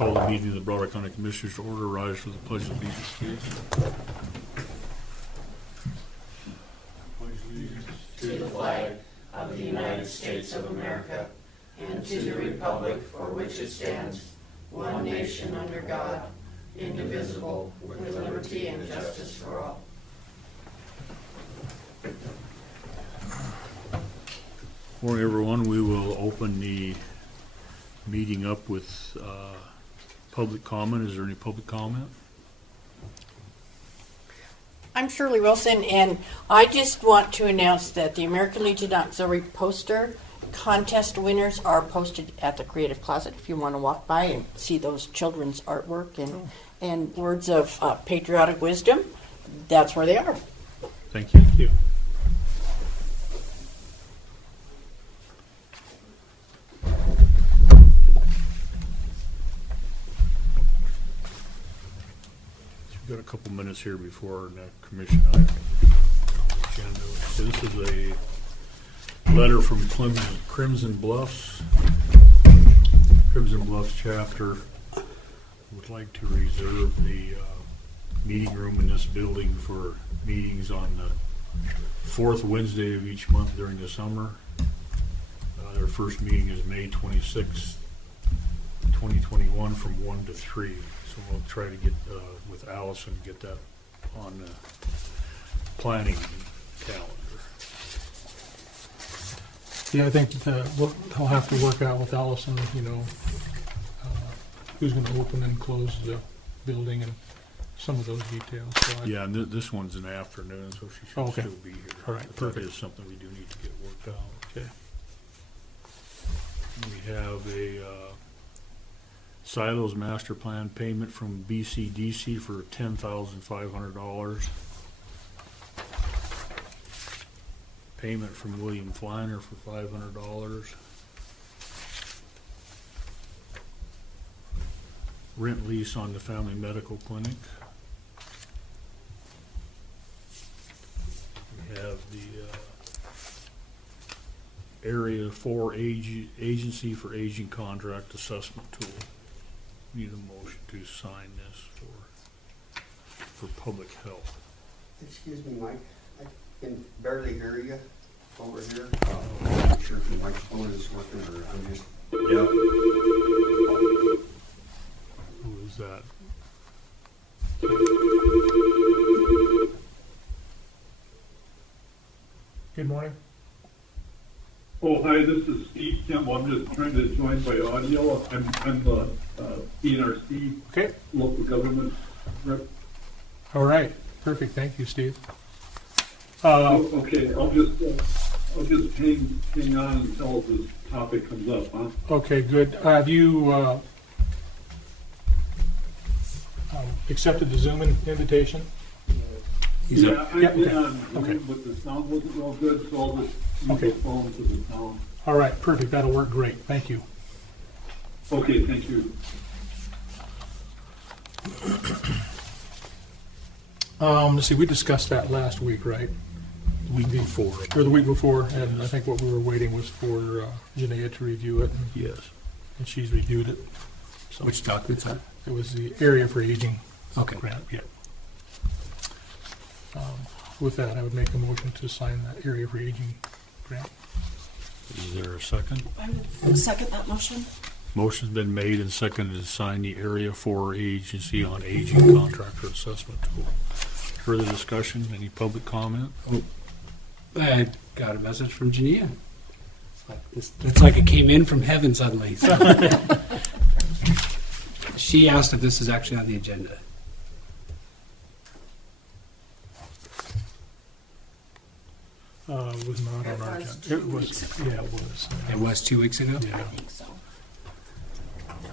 Call the meeting of the Broadwater County Commissioners to order. Rise for the pledge of allegiance, please. To the flag of the United States of America and to the republic for which it stands, one nation under God, indivisible, with liberty and justice for all. Morning, everyone. We will open the meeting up with public comment. Is there any public comment? I'm Shirley Wilson, and I just want to announce that the American Legion Auxiliary poster contest winners are posted at the Creative Closet if you want to walk by and see those children's artwork and words of patriotic wisdom. That's where they are. Thank you. Thank you. We've got a couple minutes here before the commission item agenda. So this is a letter from Crimson Bluffs. Crimson Bluffs chapter would like to reserve the meeting room in this building for meetings on the fourth Wednesday of each month during the summer. Their first meeting is May 26th, 2021 from 1 to 3. So we'll try to get with Allison, get that on the planning calendar. Yeah, I think I'll have to work out with Allison, who's going to open and close the building and some of those details. So Yeah, and this one's in the afternoon, so she should Okay. still be here. All right, But perfect. that is something we do need to get worked out. Okay. We have a Silos Master Plan payment from BCDC for $10,500. Payment from William Fleiner for $500. Rent lease on the Family Medical Clinic. We have the Area 4 Agency for Aging Contract Assessment Tool. Need a motion to sign this for public health. Excuse me, Mike, I can barely hear you over here. I'm not sure if the microphone is working or I'm just, yeah. Who is that? Good morning. Oh, hi, this is Steve Campbell. I'm just trying to join by audio. I'm the PNRC Okay. local government rep. All right. Perfect. Thank you, Steve. Okay, I'll just hang on until this topic comes up, huh? Okay, good. Have you accepted the Zoom invitation? Yeah, Yeah, I've been okay. on Okay. Zoom, but the sound wasn't real good, so I'll just use Okay. the phone to the sound. All right. Perfect. That'll work great. Thank you. Okay, thank you. Let's see. We discussed that last week, right? Week before. Or the week before, and I think what we were waiting was for Janaea to review it, Yes. and she's reviewed it. So Which documents are? it was the Area for Aging Okay. grant. Yeah. With that, I would make a motion to sign that Area for Aging grant. Is there a second? I would second that motion. Motion's been made and seconded to sign the Area 4 Agency on Aging Contractor Assessment Tool. Further discussion? Any public comment? I got a message from Jania. It's like it came in from heaven suddenly. She asked if this is actually on the agenda. It was not on our It was agenda. 2 It was, weeks ago. yeah, it was. It was 2 weeks ago? Yeah. I think so.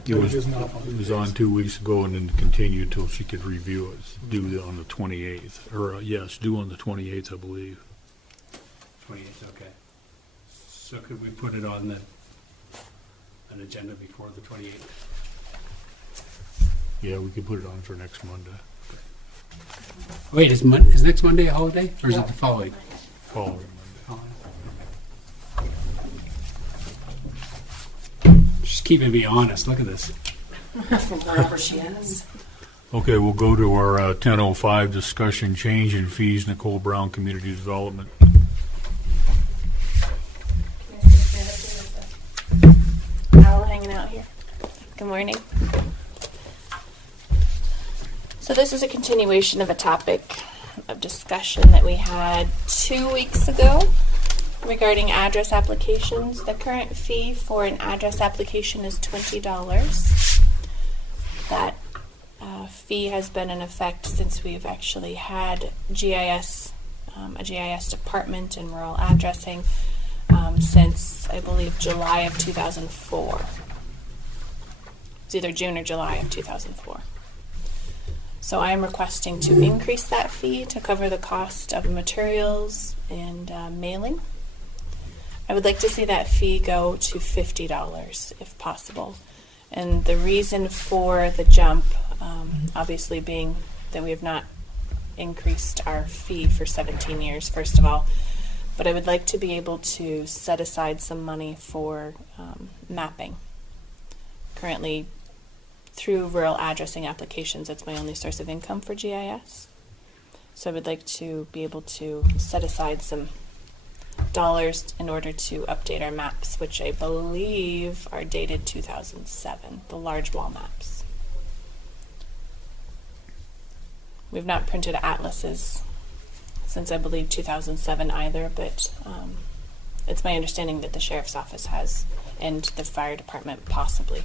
It was, is not on it was on 2 weeks ago and then continued until she could review it. It's due on the 28th, or yes, due on the 28th, I believe. 28th, okay. So could we put it on an agenda before the 28th? Yeah, we could put it on for next Monday, Wait, is next Monday a holiday, or is it the following? following Monday. Just keeping me honest, look at this. from wherever she is. Okay, we'll go to our 10:05 discussion, change in fees, Nicole Brown, Community Development. All hanging out here. Good morning. So this is a continuation of a topic of discussion that we had 2 weeks ago regarding address applications. The current fee for an address application is $20. That fee has been in effect since we've actually had GIS, a GIS department in rural addressing since, I believe, July of 2004. It's either June or July of 2004. So I am requesting to increase that fee to cover the cost of materials and mailing. I would like to see that fee go to $50 if possible. And the reason for the jump, obviously being that we have not increased our fee for 17 years, first of all, but I would like to be able to set aside some money for mapping. Currently, through rural addressing applications, it's my only source of income for GIS. So I would like to be able to set aside some dollars in order to update our maps, which I believe are dated 2007, the large wall maps. We've not printed atlases since, I believe, 2007 either, but it's my understanding that the Sheriff's Office has, and the Fire Department possibly.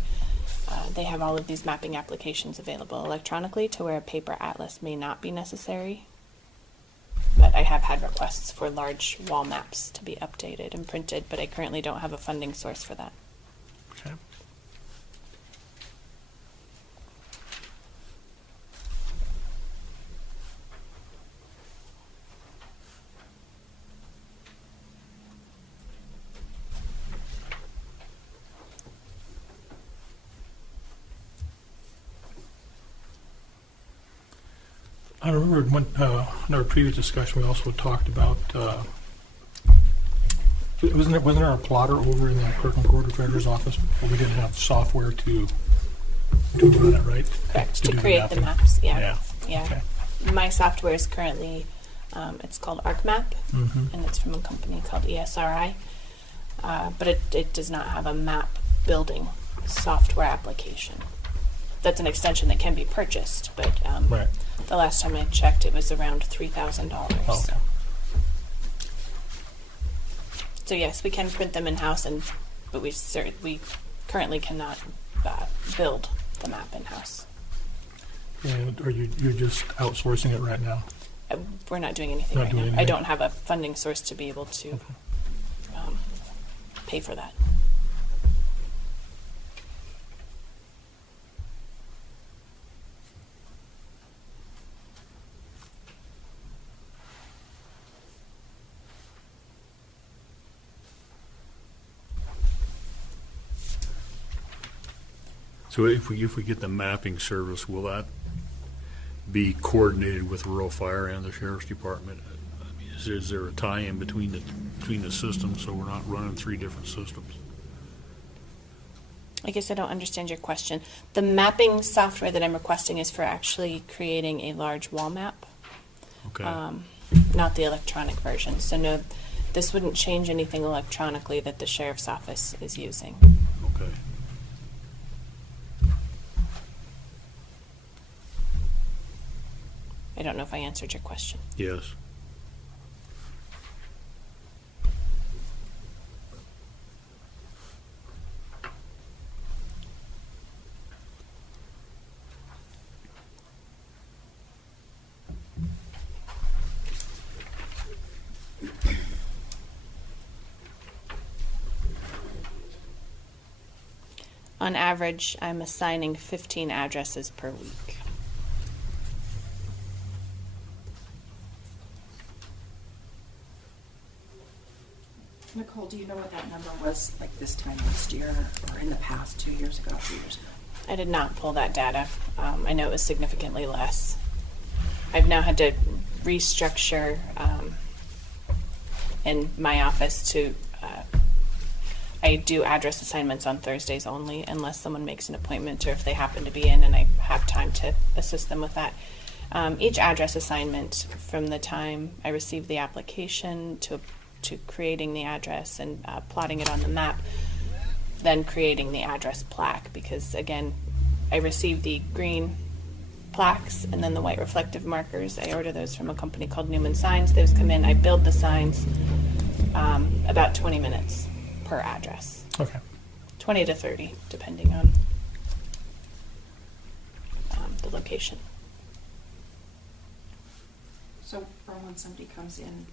They have all of these mapping applications available electronically to where a paper atlas may not be necessary. But I have had requests for large wall maps to be updated and printed, but I currently don't have a funding source for that. Okay. I remember when, in our previous discussion, we also talked about, wasn't there a plotter over in the clerk and court treasurer's office, but we didn't have software to do that, right? Correct, to do create the mapping. maps, yeah. Yeah. Okay. My software is currently, it's called ArcMap, Mhm. and it's from a company called ESRI. But it does not have a map building software application. That's an extension that can be purchased, but Right. the last time I checked, it was around $3,000. Oh, okay. So yes, we can print them in-house, but we currently cannot build the map in-house. And are you're just outsourcing it right now? We're not doing anything Not right doing now. I anything. don't have a funding source to be able to pay for that. So if we get the mapping service, will that be coordinated with rural fire and the sheriff's department? I mean, is there a tie-in between the systems so we're not running three different systems? I guess I don't understand your question. The mapping software that I'm requesting is for actually creating a large wall map, Okay. not the electronic version. So no, this wouldn't change anything electronically that the sheriff's office is using. Okay. I don't know if I answered your question. Yes. On average, I'm assigning 15 addresses per week. Nicole, do you know what that number was like this time last year or in the past 2 years ago, 3 years ago? I did not pull that data. I know it was significantly less. I've now had to restructure in my office to I do address assignments on Thursdays only unless someone makes an appointment or if they happen to be in and I have time to assist them with that. Each address assignment, from the time I receive the application to creating the address and plotting it on the map, then creating the address plaque, because again, I receive the green plaques and then the white reflective markers. I order those from a company called Newman Signs. Those come in, I build the signs, about 20 minutes per address. Okay. 20 to 30, depending on the location. So from when somebody comes in,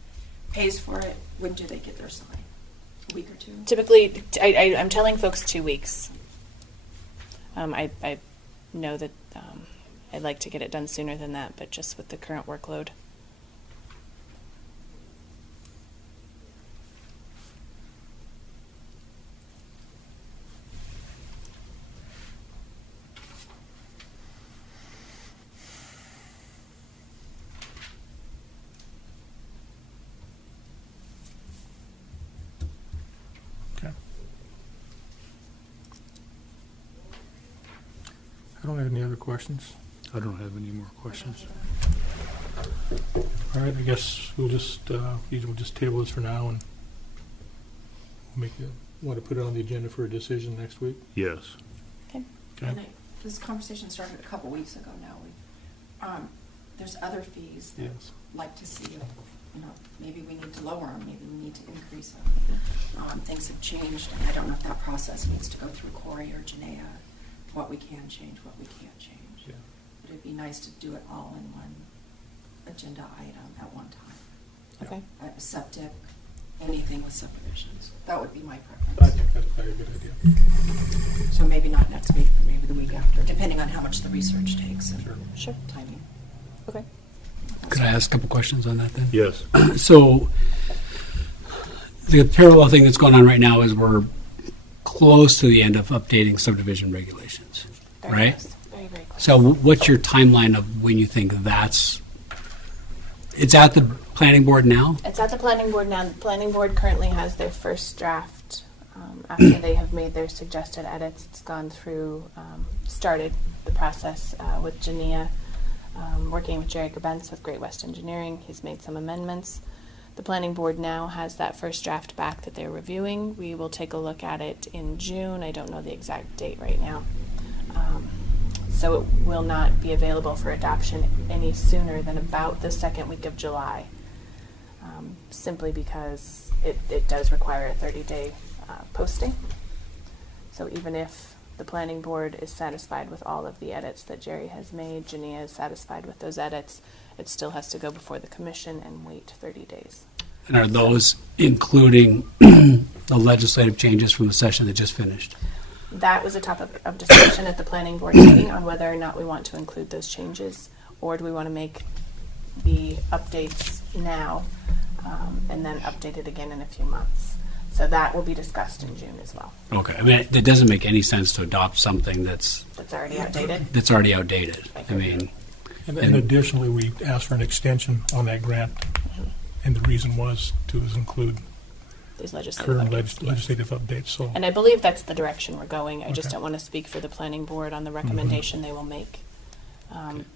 pays for it, when do they get their sign? A week or two? Typically, I'm telling folks 2 weeks. I know that I'd like to get it done sooner than that, but just with the current workload. Okay. I don't have any other questions. I don't have any more questions. All right, I guess we'll just table this for now and want to put it on the agenda for a decision next week. Yes. Okay. Okay. And this conversation started a couple weeks ago now. There's other fees that Yes. I'd like to see, maybe we need to lower them, maybe we need to increase them. Things have changed, and I don't know if that process needs to go through Corey or Janaea, what we can change, what we can't change. Yeah. But it'd be nice to do it all in one agenda item at one time. Okay. Septic, anything with subdivisions. That would be my I preference. think that's probably a good idea. So maybe not next week, but maybe the week after, depending on how much the research takes and Sure. timing. Okay. Could I ask a couple questions on that then? Yes. So the parallel thing that's going on right now is we're close to the end of updating subdivision regulations, Very right? close. Very, very close. So what's your timeline of when you think it's at the planning board now? It's at the planning board now. The planning board currently has their first draft. After they have made their suggested edits, it's gone through, started the process with Jania, working with Jerry Gabentz with Great West Engineering. He's made some amendments. The planning board now has that first draft back that they're reviewing. We will take a look at it in June. I don't know the exact date right now. So it will not be available for adoption any sooner than about the second week of July, simply because it does require a 30-day posting. So even if the planning board is satisfied with all of the edits that Jerry has made, Jania is satisfied with those edits, it still has to go before the commission and wait 30 days. And are those including the legislative changes from the session that just finished? That was a topic of discussion at the planning board meeting on whether or not we want to include those changes, or do we want to make the updates now and then update it again in a few months. So that will be discussed in June as well. Okay, I mean, it doesn't make any sense to adopt something that's Already outdated. already outdated. I mean, And additionally, we asked for an extension on that grant, and the reason was to include These legislative current updates. legislative updates, so. And I believe that's the direction we're going. I just Okay. don't want to speak for the planning board on the recommendation they will make.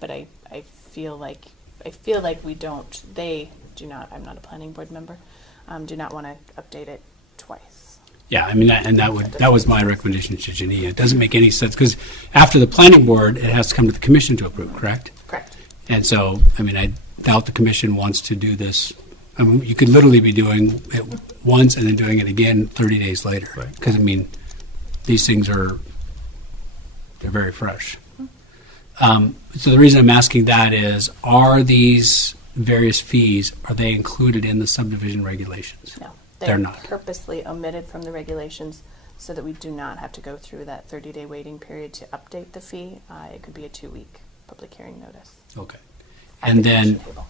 But I feel like we don't. They do not. I'm not a planning board member. Do not want to update it twice. yeah, I mean, that was my recommendation to Jania. It doesn't make any sense because after the planning board, it has to come to the commission to approve, correct? Correct. And so, I mean, I doubt the commission wants to do this. I mean, you could literally be doing it once and then doing it again 30 days later. Right. Because, I mean, these things they're very fresh. So the reason I'm asking that is, are these various fees, are they included in the subdivision regulations? No, They're not. purposely omitted from the regulations so that we do not have to go through that 30-day waiting period to update the fee. It could be a 2-week public hearing notice. Okay. at And the then commission table.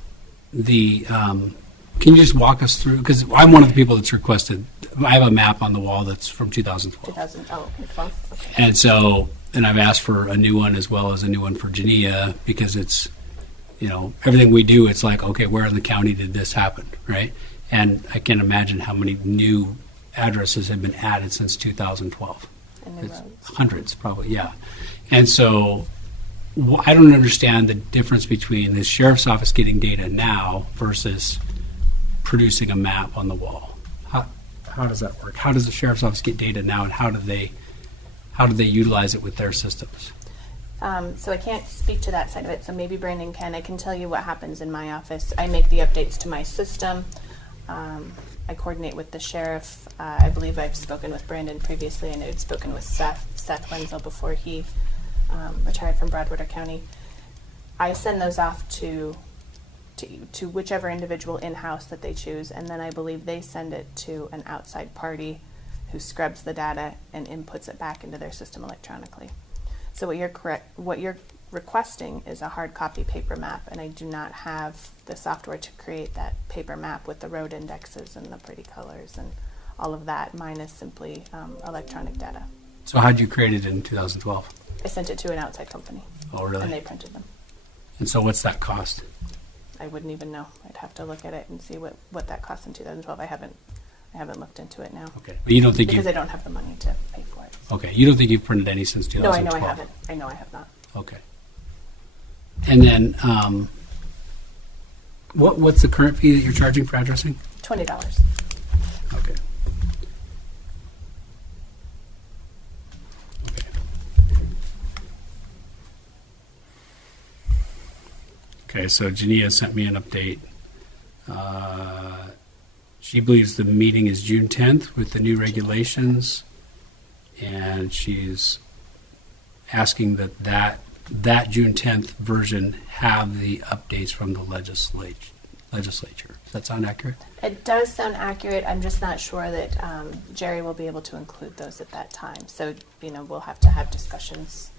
the, can you just walk us through, because I'm one of the people that's requested, I have a map on the wall that's from 2012. 2000. Oh, okay, 12. Okay. And so, and I've asked for a new one as well as a new one for Jania because it's, everything we do, it's like, okay, where in the county did this happen, right? And I can't imagine how many new addresses have been added since 2012. And new It's roads. hundreds, probably, yeah. And so I don't understand the difference between the sheriff's office getting data now versus producing a map on the wall. How does that work? How does the sheriff's office get data now, and how do they utilize it with their systems? So I can't speak to that side of it, so maybe Brandon can. I can tell you what happens in my office. I make the updates to my system. I coordinate with the sheriff. I believe I've spoken with Brandon previously, and I'd spoken with Seth Wenzel before he retired from Broadwater County. I send those off to whichever individual in-house that they choose, and then I believe they send it to an outside party who scrubs the data and inputs it back into their system electronically. So what you're requesting is a hard copy paper map, and I do not have the software to create that paper map with the road indexes and the pretty colors and all of that. Mine is simply electronic data. So how did you create it in 2012? I sent it to an outside company, Oh, really? and they printed them. And so what's that cost? I wouldn't even know. I'd have to look at it and see what that cost in 2012. I haven't looked into it now. Okay, but you don't think Because you? I don't have the money to pay for it. Okay, you don't think you've printed any since No, I 2012? know I haven't. I know I have not. Okay. And then, what's the current fee that you're charging for addressing? $20. Okay. Okay, so Jania sent me an update. She believes the meeting is June 10th with the new regulations, and she's asking that June 10th version have the updates from the legislature. Does that sound accurate? It does sound accurate. I'm just not sure that Jerry will be able to include those at that time. So, we'll have to have discussions,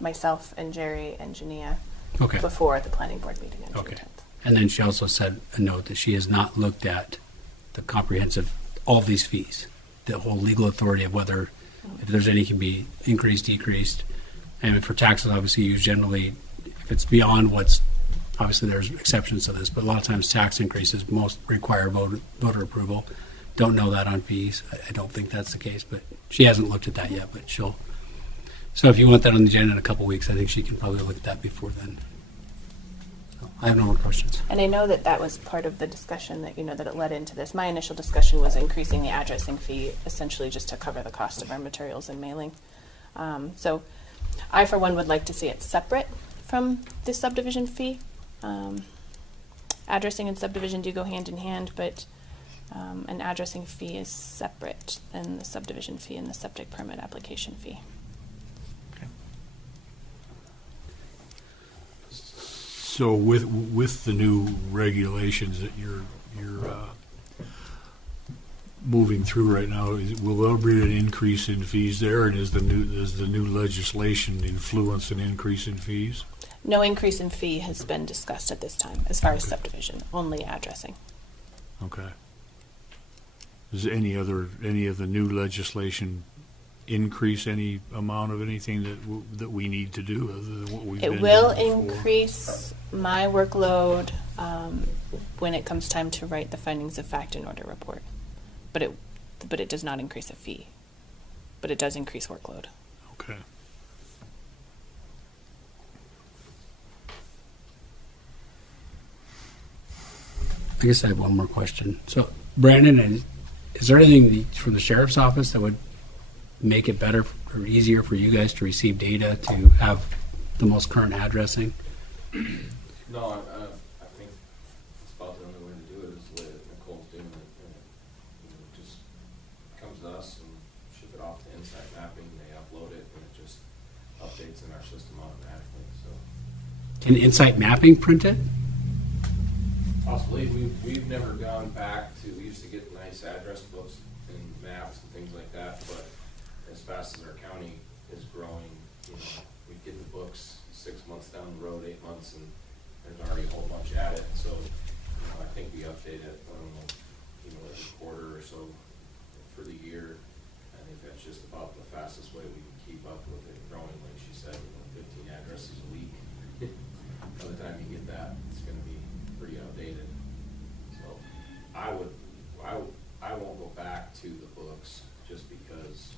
myself and Jerry and Jania, Okay. before the planning board meeting on June Okay. 10th. And then she also said a note that she has not looked at the comprehensive, all these fees, the whole legal authority of whether, if there's any can be increased, decreased. And for taxes, obviously, you generally, if it's beyond what's, obviously there's exceptions to this, but a lot of times tax increases most require voter approval. Don't know that on fees. I don't think that's the case, but she hasn't looked at that yet, but she'll. So if you want that on the agenda in a couple weeks, I think she can probably look at that before then. So I have no more questions. And I know that was part of the discussion that, that it led into this. My initial discussion was increasing the addressing fee, essentially just to cover the cost of our materials and mailing. So I, for one, would like to see it separate from the subdivision fee. Addressing and subdivision do go hand in hand, but an addressing fee is separate than the subdivision fee and the septic permit application fee. So with the new regulations that you're moving through right now, will there be an increase in fees there, and does the new legislation influence an increase in fees? No increase in fee has been discussed at this time as far as subdivision, only addressing. Okay. Does any of the new legislation increase any amount of anything that we need to do other than what we've been It will doing before? increase my workload when it comes time to write the findings of fact and order report, but it does not increase a fee, but it does increase workload. Okay. I guess I have one more question. So, Brandon, is there anything from the sheriff's office that would make it better or easier for you guys to receive data to have the most current addressing? No, I think it's about the only way to do it is the way that Nicole's doing it. It just comes to us and ship it off to Insight Mapping, they upload it, and it just updates in our system automatically, so. Can Insight Mapping print it? Possibly, we've never gone back to, we used to get nice address books and maps and things like that, but as fast as our county is growing, we get the books 6 months down the road, 8 months, and there's already a whole bunch at it, so, I think we update it, every quarter or so for the year. I think that's just about the fastest way we can keep up with it growing, like she said, 15 addresses a week. By the time you get that, it's gonna be pretty outdated. So I would won't go back to the books just because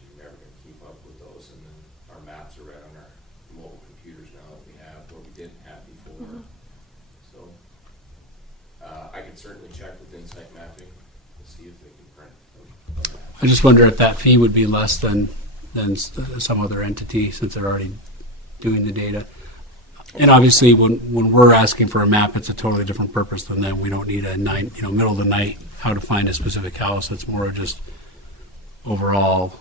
you're never gonna keep up with those, and then our maps are right on our mobile computers now that we have, what we didn't have before. So, I could certainly check with Insight Mapping to see if they can print a map. I just wonder if that fee would be less than some other entity since they're already doing the data. And obviously, when we're asking for a map, it's a totally different purpose than them. We don't need a middle of the night how to find a specific house. It's more of just overall,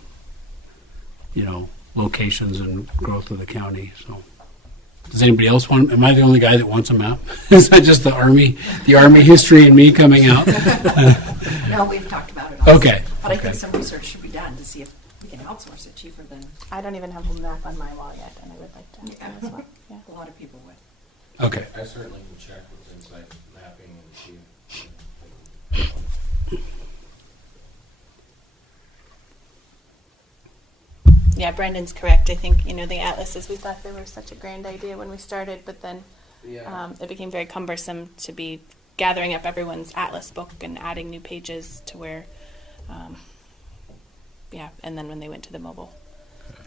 locations and growth of the county. So, does anybody else want? Am I the only guy that wants a map? Is that just the army history and me coming out? No, we've talked about it all. Okay. But I think some research should be done to see if we can outsource it cheaper than I don't even have a map on my wall yet, and I would like to have one as well. Yeah. a lot of people would. Okay. I certainly can check with Insight Mapping and see if Yeah, Brendan's correct. I think, the atlases, we thought they were such a grand idea when we started, but then it became very cumbersome to be gathering up everyone's atlas book and adding new pages to where, and then when they went to the mobile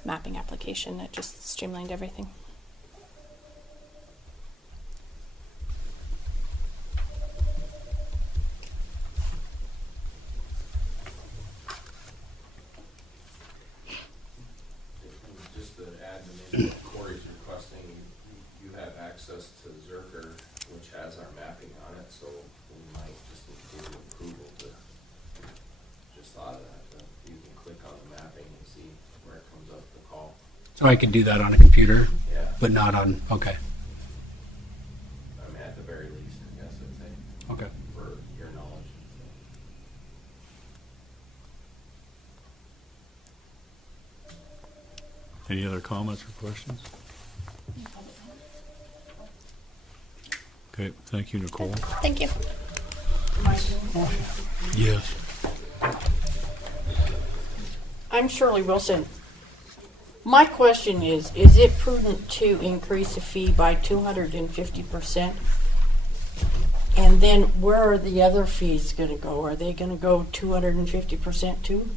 mapping application, it just streamlined everything. just to add to maybe what Corey's requesting, you have access to Zerker, which has our mapping on it, so we might just need to do approval to, just thought of that, you can click on the mapping and see where it comes up the call. So I could do that on a computer, Yeah, but not on. Okay. I mean, at the very least, I guess I'd say, Okay. for your knowledge. Any other comments or questions? Okay, thank you, Nicole. Thank you. Yes. I'm Shirley Wilson. My question is it prudent to increase the fee by 250%? And then where are the other fees going to go? Are they going to go 250% too?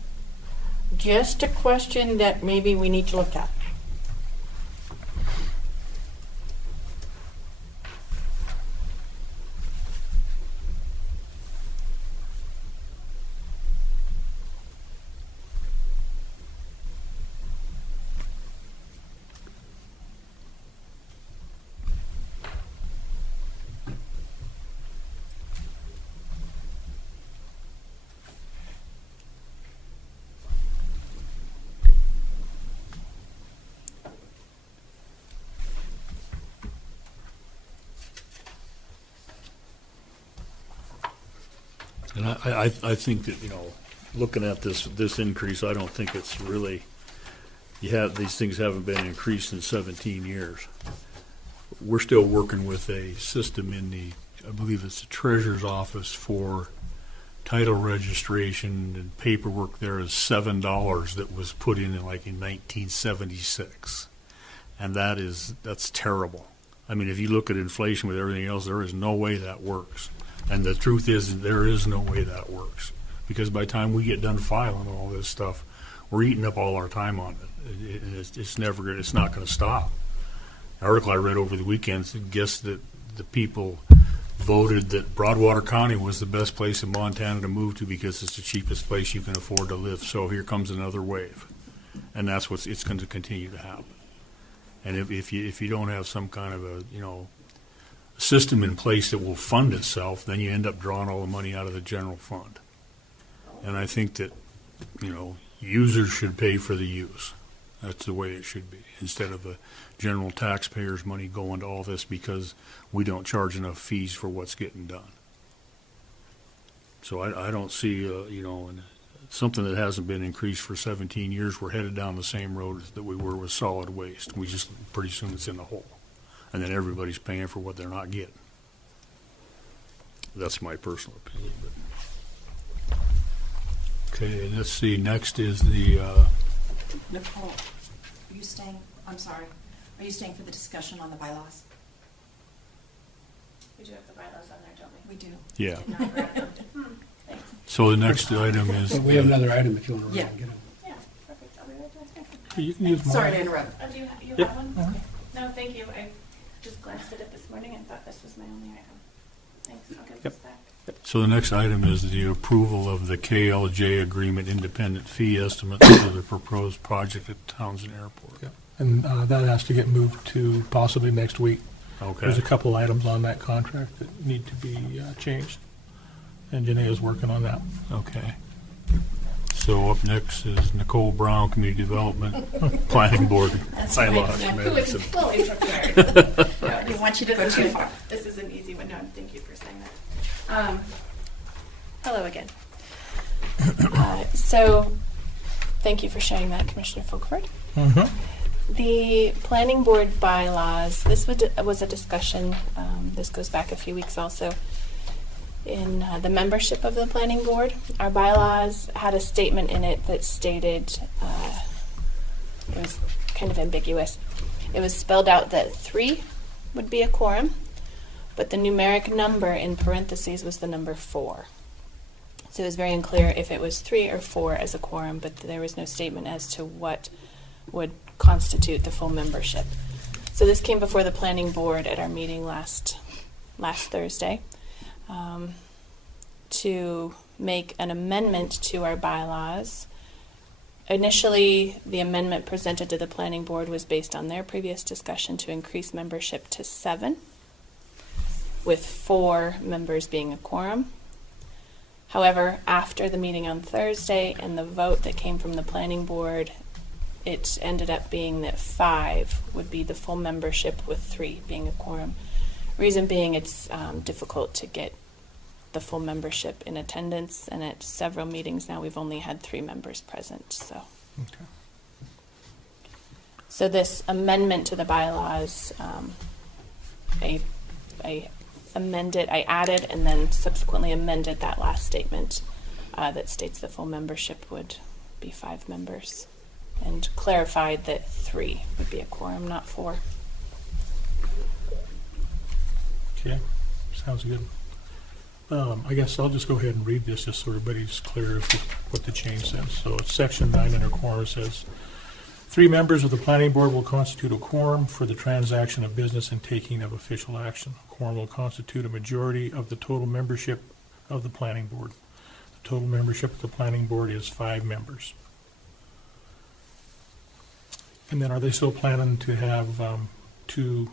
Just a question that maybe we need to look at. And I think that, looking at this increase, I don't think it's really, these things haven't been increased in 17 years. We're still working with a system in I believe it's the Treasurer's Office for title registration and paperwork. There is $7 that was put in like in 1976. And that's terrible. I mean, if you look at inflation with everything else, there is no way that works. And the truth is, there is no way that works. Because by the time we get done filing all this stuff, we're eating up all our time on it. It's not going to stop. An article I read over the weekend suggests that the people voted that Broadwater County was the best place in Montana to move to because it's the cheapest place you can afford to live. So here comes another wave. And that's it's going to continue to happen. And if you don't have some kind of a system in place that will fund itself, then you end up drawing all the money out of the general fund. And I think that users should pay for the use. That's the way it should be, instead of the general taxpayers' money going to all this because we don't charge enough fees for what's getting done. So I don't see something that hasn't been increased for 17 years. We're headed down the same road that we were with solid waste. We just pretty soon it's in the hole, and then everybody's paying for what they're not getting. That's my personal opinion. But. Okay, let's see. Next is the. Nicole, are you staying? I'm sorry. Are you staying for the discussion on the bylaws? We do have the bylaws on there, don't we? We do. Yeah. Did not grab them. Thanks. So the next item is. But we have another item if you want to Yeah. run and get it. Yeah, perfect. I'll be right back. You can use mine. Sorry to interrupt. Oh, do you Yep. have one? Uh-huh. Okay. No, thank you. I just glanced at it this morning and thought this was my only item. Thanks. I'll give this back. So the next item is the approval of the KLJ agreement independent fee estimates for the proposed project at Townsend Airport. Yeah. And that has to get moved to possibly next week. Okay. There's a couple items on that contract that need to be changed, and Janae is working on that. Okay. So up next is Nicole Brown, Community Development Planning Board. I lost. Who man. is fully prepared? No, I didn't want you to go too far. This is an easy one. No, thank you for saying that. Hello again. So, thank you for sharing that, Commissioner Folkford. The planning board bylaws, this was a discussion, this goes back a few weeks also, in the membership of the planning board. Our bylaws had a statement in it that stated, it was kind of ambiguous. It was spelled out that 3 would be a quorum, but the numeric number in parentheses was the number 4. So it was very unclear if it was 3 or 4 as a quorum, but there was no statement as to what would constitute the full membership. So this came before the planning board at our meeting last Thursday to make an amendment to our bylaws. Initially, the amendment presented to the planning board was based on their previous discussion to increase membership to 7, with 4 members being a quorum. However, after the meeting on Thursday and the vote that came from the planning board, it ended up being that 5 would be the full membership with 3 being a quorum. Reason being, it's difficult to get the full membership in attendance, and at several meetings now we've only had 3 members present. So this amendment to the bylaws, I added and then subsequently amended that last statement that states the full membership would be 5 members, and clarified that 3 would be a quorum, not 4. Okay, sounds good. I guess I'll just go ahead and read this just so everybody's clear as to what the change says. So it's section 9 under quorum says, 3 members of the planning board will constitute a quorum for the transaction of business and taking of official action. A quorum will constitute a majority of the total membership of the planning board. The total membership of the planning board is 5 members. And then are they still planning to have 2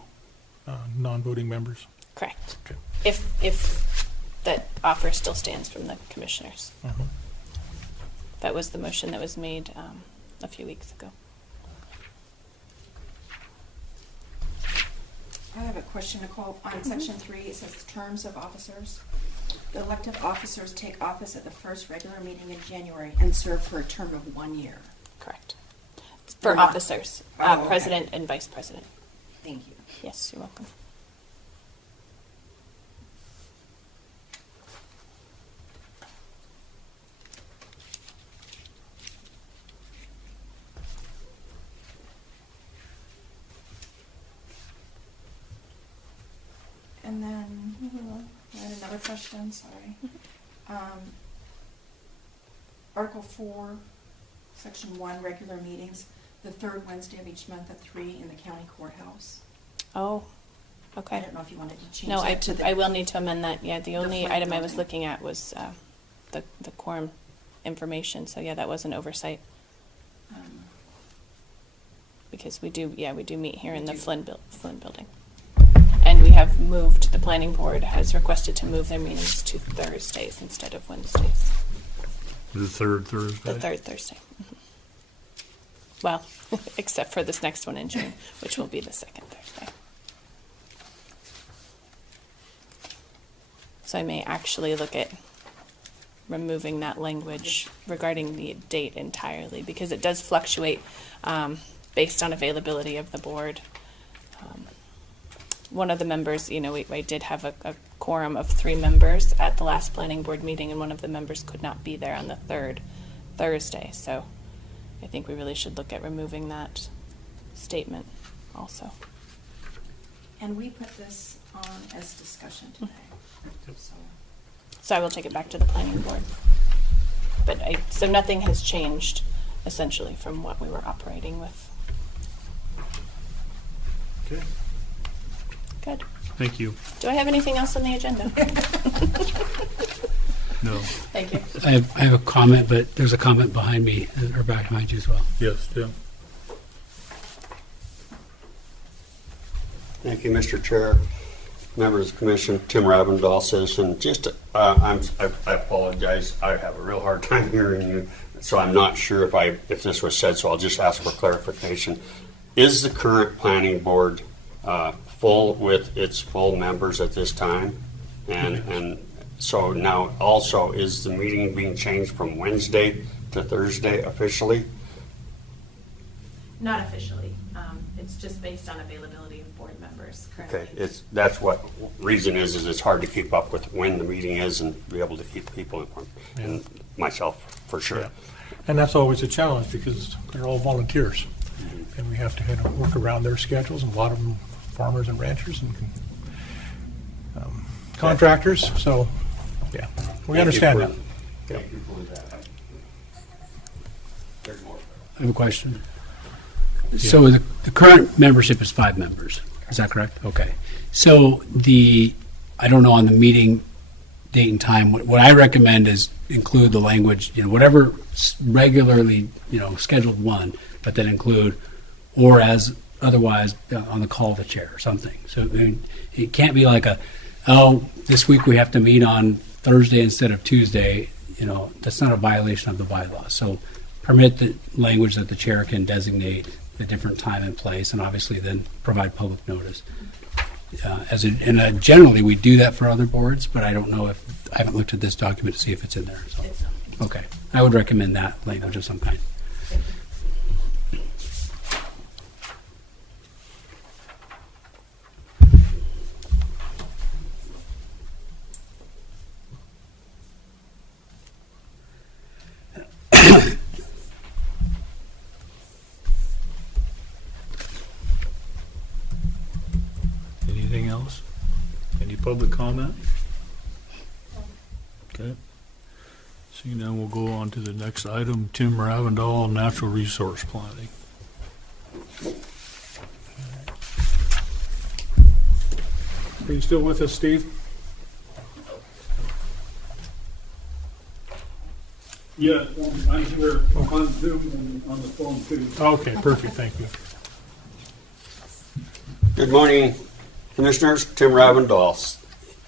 non-voting members? Correct. Okay. If that offer still stands from the commissioners. Uh-huh. That was the motion that was made a few weeks ago. I have a question, Nicole. On section 3, it says terms of officers. The elected officers take office at the first regular meeting in January and serve for a term of 1 year. Correct. For Not- officers, Oh, okay. president and vice president. Thank you. Yes, you're welcome. And then, I had another question, sorry. Article 4, Section 1, regular meetings, the 3rd Wednesday of each month at 3 in the county courthouse. Oh, I okay. don't know if you wanted to change No, that to the... I will need to amend that. Yeah, the only Flint item I was building. looking at was the quorum information. So yeah, that was an oversight um, because we do meet here in We the do. Flynn building. And we have moved, the planning board has requested to move their meetings to Thursdays instead of Wednesdays. The third Thursday? The 3rd Thursday. Mhm. Well, except for this next one in June, which will be the 2nd Thursday. So I may actually look at removing that language regarding the date entirely, because it does fluctuate based on availability of the board. One of the members, I did have a quorum of 3 members at the last planning board meeting, and one of the members could not be there on the 3rd Thursday. So I think we really should look at removing that statement also. And we put this on as discussion today. So, So I will take it back to the planning board. So nothing has changed essentially from what we were operating with. Okay, Good. thank you. Do I have anything else on the agenda? No, Thank you. I have a comment, but there's a comment behind me, or back behind you as well. yes, Tim. Thank you, Mr. Chair, members of the commission, Tim Ravendall, citizen. Just, I apologize. I have a real hard time hearing you, so I'm not sure if this was said, so I'll just ask for clarification. Is the current planning board full with its full members at this time? And so now also, is the meeting being changed from Wednesday to Thursday officially? Not officially. It's just based on availability of board members currently. Okay, that's what reason is it's hard to keep up with when the meeting is and be able to keep people informed, and myself for sure. Yeah. And that's always a challenge because they're all volunteers. And we have to kind of work around their schedules, and a lot of them farmers and ranchers and contractors. So, yeah, we understand that. Thank you for that. There's more. I have a question. So the current membership is 5 members. Is that correct? Okay. So I don't know on the meeting date and time, what I recommend is include the language, whatever regularly, scheduled one, but then include or as otherwise on the call of the chair or something. So I mean, it can't be like this week we have to meet on Thursday instead of Tuesday. That's not a violation of the bylaws. So permit the language that the chair can designate the different time and place, and obviously then provide public notice. Generally we do that for other boards, but I don't know I haven't looked at this document to see if it's in there. So. It's not. Okay, I would recommend that language of some kind. Anything else? Any public comment? Okay. Seeing none, we'll go on to the next item, Tim Ravendall, Natural Resource Planning. Are you still with us, Steve? Yes, I'm here on Zoom and on the phone too. Okay, perfect. Thank you. Good morning, Commissioners. Tim Ravendall.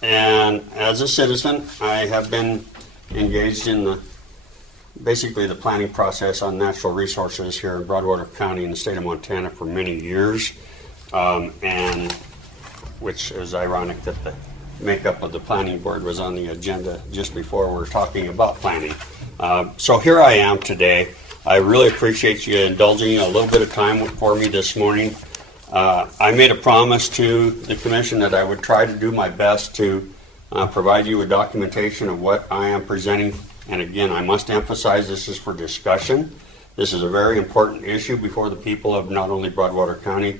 And as a citizen, I have been engaged in basically the planning process on natural resources here in Broadwater County in the state of Montana for many years, and which is ironic that the makeup of the planning board was on the agenda just before we were talking about planning. So here I am today. I really appreciate you indulging a little bit of time for me this morning. I made a promise to the commission that I would try to do my best to provide you with documentation of what I am presenting. And again, I must emphasize this is for discussion. This is a very important issue before the people of not only Broadwater County,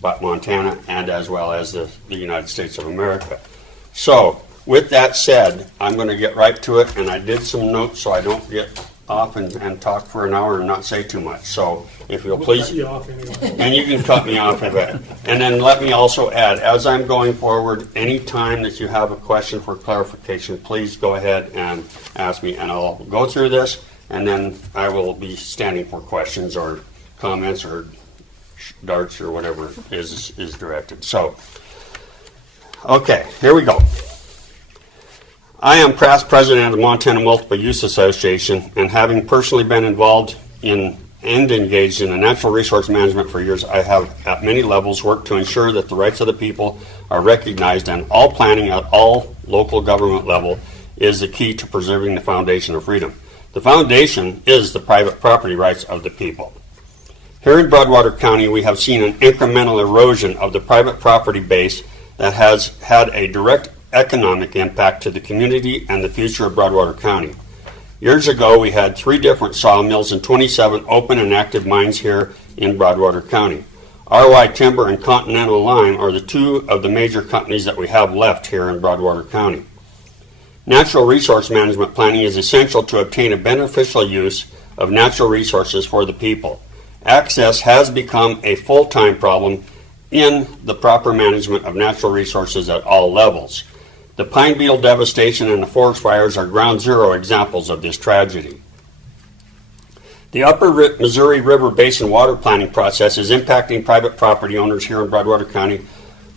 but Montana and as well as the United States of America. So with that said, I'm going to get right to it, and I did some notes so I don't get off and talk for an hour and not say too much. So if you'll please, Cut you off anyway. and you can cut me off of it. And then let me also add, as I'm going forward, any time that you have a question for clarification, please go ahead and ask me, and I'll go through this, and then I will be standing for questions or comments or darts or whatever is directed. So, okay, here we go. I am past president of the Montana Multiple Use Association, and having personally been involved in and engaged in the natural resource management for years, I have at many levels worked to ensure that the rights of the people are recognized, and all planning at all local government level is the key to preserving the foundation of freedom. The foundation is the private property rights of the people. Here in Broadwater County, we have seen an incremental erosion of the private property base that has had a direct economic impact to the community and the future of Broadwater County. Years ago, we had 3 different sawmills and 27 open and active mines here in Broadwater County. RY Timber and Continental Lime are the 2 of the major companies that we have left here in Broadwater County. Natural resource management planning is essential to obtain a beneficial use of natural resources for the people. Access has become a full-time problem in the proper management of natural resources at all levels. The pine beetle devastation and the forest fires are ground zero examples of this tragedy. The Upper Missouri River Basin water planning process is impacting private property owners here in Broadwater County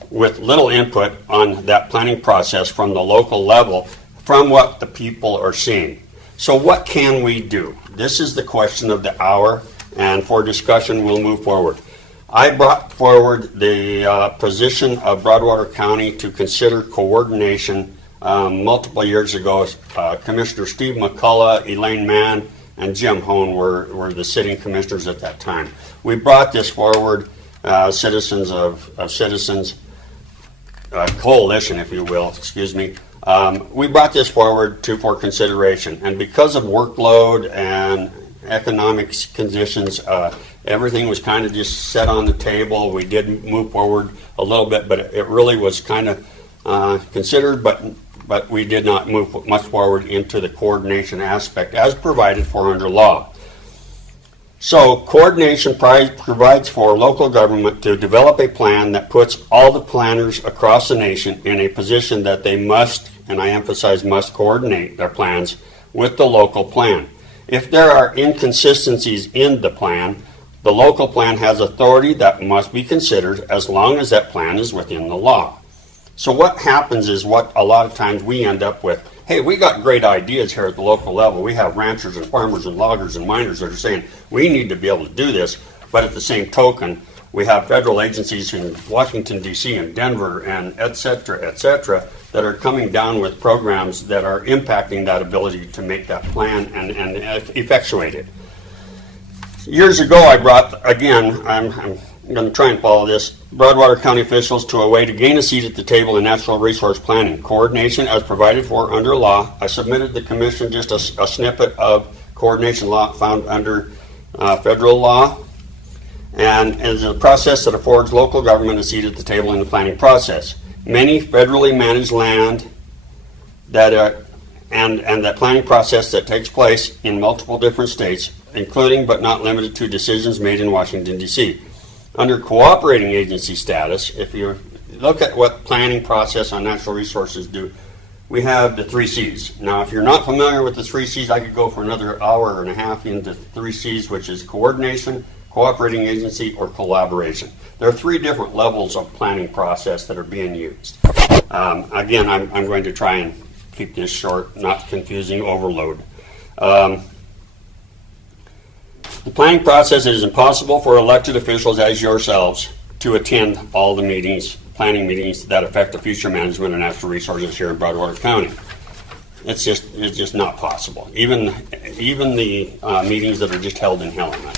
with little input on that planning process from the local level from what the people are seeing. So what can we do? This is the question of the hour, and for discussion we'll move forward. I brought forward the position of Broadwater County to consider coordination multiple years ago. Commissioner Steve McCullough, Elaine Mann, and Jim Hone were the sitting commissioners at that time. We brought this forward, Citizens Coalition, if you will, excuse me. We brought this forward for consideration, and because of workload and economic conditions, everything was kind of just set on the table. We did move forward a little bit, but it really was kind of considered, but we did not move much forward into the coordination aspect as provided for under law. So coordination provides for local government to develop a plan that puts all the planners across the nation in a position that they must, and I emphasize must, coordinate their plans with the local plan. If there are inconsistencies in the plan, the local plan has authority that must be considered as long as that plan is within the law. So what happens is what a lot of times we end up with, hey, we got great ideas here at the local level. We have ranchers and farmers and loggers and miners that are saying we need to be able to do this, but at the same token, we have federal agencies in Washington, D.C. and Denver and et cetera, that are coming down with programs that are impacting that ability to make that plan and effectuate it. Years ago, I brought, again, I'm going to try and follow this, Broadwater County officials to a way to gain a seat at the table in natural resource planning. Coordination as provided for under law. I submitted the commission just a snippet of coordination law found under federal law, and is a process that affords local government a seat at the table in the planning process. Many federally managed land and that planning process that takes place in multiple different states, including but not limited to decisions made in Washington, D.C. Under cooperating agency status, if you look at what planning process on natural resources do, we have the 3 C's. Now, if you're not familiar with the 3 C's, I could go for another hour and a half into 3 C's, which is coordination, cooperating agency, or collaboration. There are 3 different levels of planning process that are being used. Again, I'm going to try and keep this short, not confusing overload. The planning process, it is impossible for elected officials as yourselves to attend all the meetings, planning meetings that affect the future management of natural resources here in Broadwater County. It's just not possible. Even the meetings that are just held in Helena,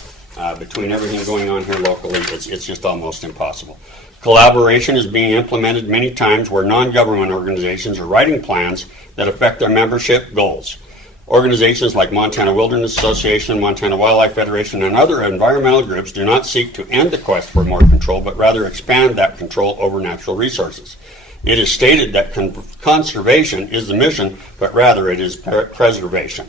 between everything going on here locally, it's just almost impossible. Collaboration is being implemented many times where non-government organizations are writing plans that affect their membership goals. Organizations like Montana Wilderness Association, Montana Wildlife Federation, and other environmental groups do not seek to end the quest for more control, but rather expand that control over natural resources. It is stated that conservation is the mission, but rather it is preservation.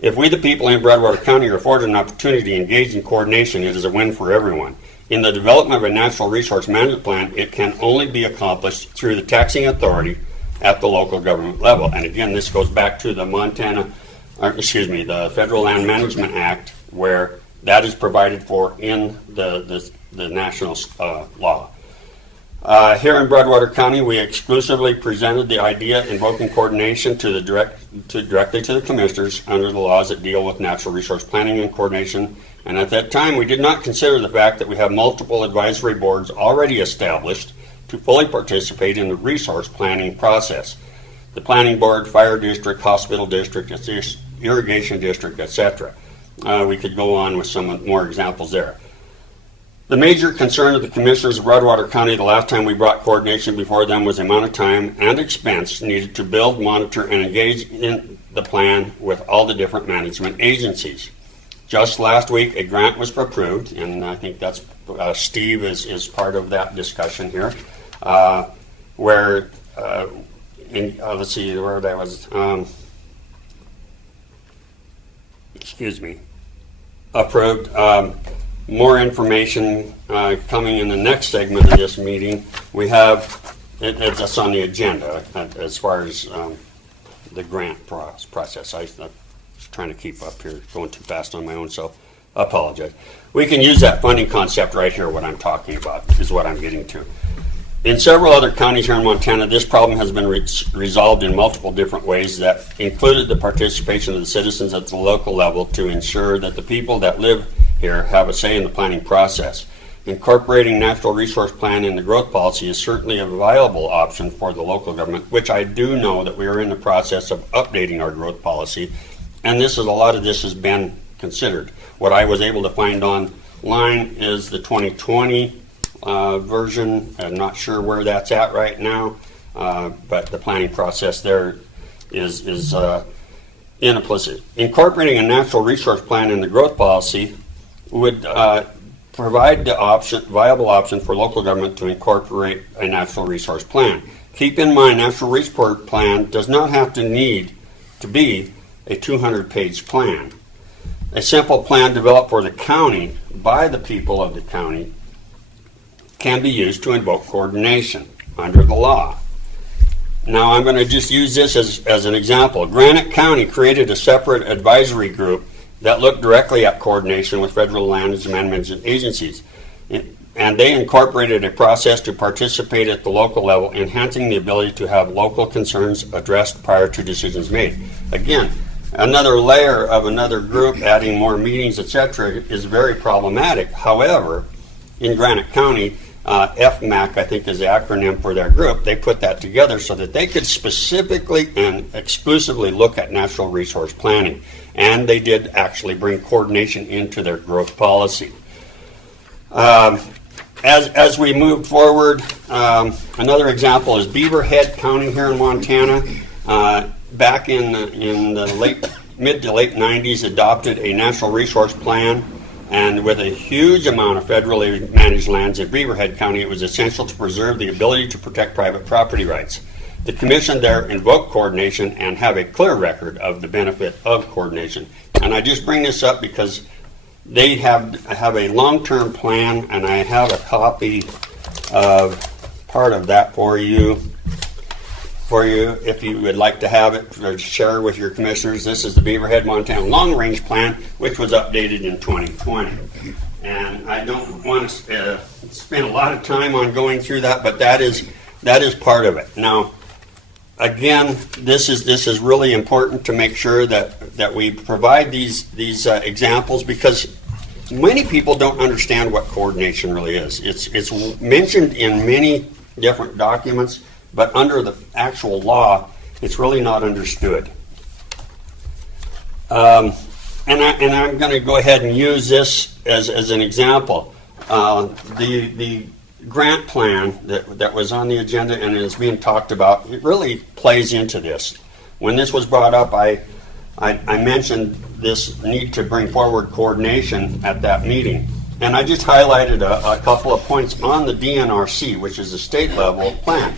If we, the people in Broadwater County, are afforded an opportunity to engage in coordination, it is a win for everyone. In the development of a natural resource management plan, it can only be accomplished through the taxing authority at the local government level. And again, this goes back to the the Federal Land Management Act, where that is provided for in the national law. Here in Broadwater County, we exclusively presented the idea invoking coordination directly to the commissioners under the laws that deal with natural resource planning and coordination. And at that time, we did not consider the fact that we have multiple advisory boards already established to fully participate in the resource planning process. The planning board, fire district, hospital district, irrigation district, etc. We could go on with some more examples there. The major concern of the commissioners of Broadwater County the last time we brought coordination before them was the amount of time and expense needed to build, monitor, and engage in the plan with all the different management agencies. Just last week, a grant was approved, and I think that's Steve is part of that discussion here, where let's see where that was. Excuse me. Approved. More information coming in the next segment of this meeting. We have it's on the agenda as far as the grant process. I was trying to keep up here, going too fast on my own, so I apologize. We can use that funding concept right here. What I'm talking about is what I'm getting to. In several other counties here in Montana, this problem has been resolved in multiple different ways that included the participation of the citizens at the local level to ensure that the people that live here have a say in the planning process. Incorporating natural resource plan in the growth policy is certainly a viable option for the local government, which I do know that we are in the process of updating our growth policy, and a lot of this has been considered. What I was able to find online is the 2020 version. I'm not sure where that's at right now, but the planning process there is implicit. Incorporating a natural resource plan in the growth policy would provide the viable option for local government to incorporate a natural resource plan. Keep in mind, natural resource plan does not have to need to be a 200-page plan. A simple plan developed for the county by the people of the county can be used to invoke coordination under the law. Now I'm going to just use this as an example. Granite County created a separate advisory group that looked directly at coordination with federal land management agencies. And they incorporated a process to participate at the local level, enhancing the ability to have local concerns addressed prior to decisions made. Again, another layer of another group adding more meetings, etc., is very problematic. However, in Granite County, FMAC, I think is the acronym for their group, they put that together so that they could specifically and exclusively look at natural resource planning. And they did actually bring coordination into their growth policy. As we moved forward, another example is Beaverhead County here in Montana. Back in the mid to late 90s, adopted a natural resource plan. And with a huge amount of federally managed lands in Beaverhead County, it was essential to preserve the ability to protect private property rights. The commission there invoked coordination and have a clear record of the benefit of coordination. And I just bring this up because they have a long-term plan, and I have a copy of part of that for you if you would like to have it or share with your commissioners. This is the Beaverhead, Montana Long-Range Plan, which was updated in 2020. And I don't want to spend a lot of time on going through that, but that is part of it. Now, again, this is really important to make sure that we provide these examples, because many people don't understand what coordination really is. It's mentioned in many different documents, but under the actual law, it's really not understood. And I'm going to go ahead and use this as an example. The grant plan that was on the agenda and is being talked about, it really plays into this. When this was brought up, I mentioned this need to bring forward coordination at that meeting. And I just highlighted a couple of points on the DNRC, which is a state level plan.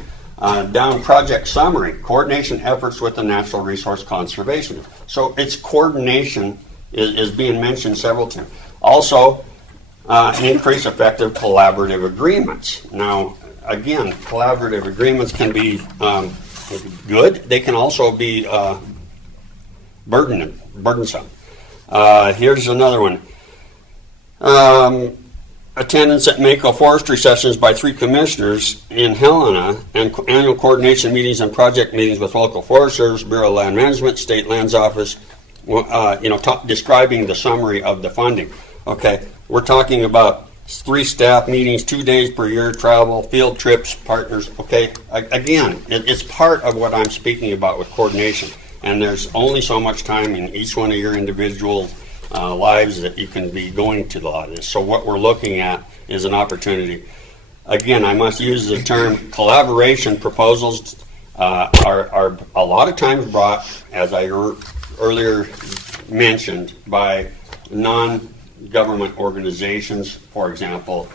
Down project summary, coordination efforts with the natural resource conservation. So it's coordination is being mentioned several times. Also, increase effective collaborative agreements. Now, again, collaborative agreements can be good. They can also be burdensome. Here's another one. Attendance at Mako forestry sessions by 3 commissioners in Helena, and annual coordination meetings and project meetings with local foresters, Bureau of Land Management, State Lands Office, describing the summary of the funding. Okay, we're talking about 3 staff meetings, 2 days per year, travel, field trips, partners. Okay, again, it's part of what I'm speaking about with coordination, and there's only so much time in each one of your individual lives that you can be going to a lot of this. So what we're looking at is an opportunity. Again, I must use the term collaboration proposals are a lot of times brought, as I earlier mentioned, by non-government organizations, for example,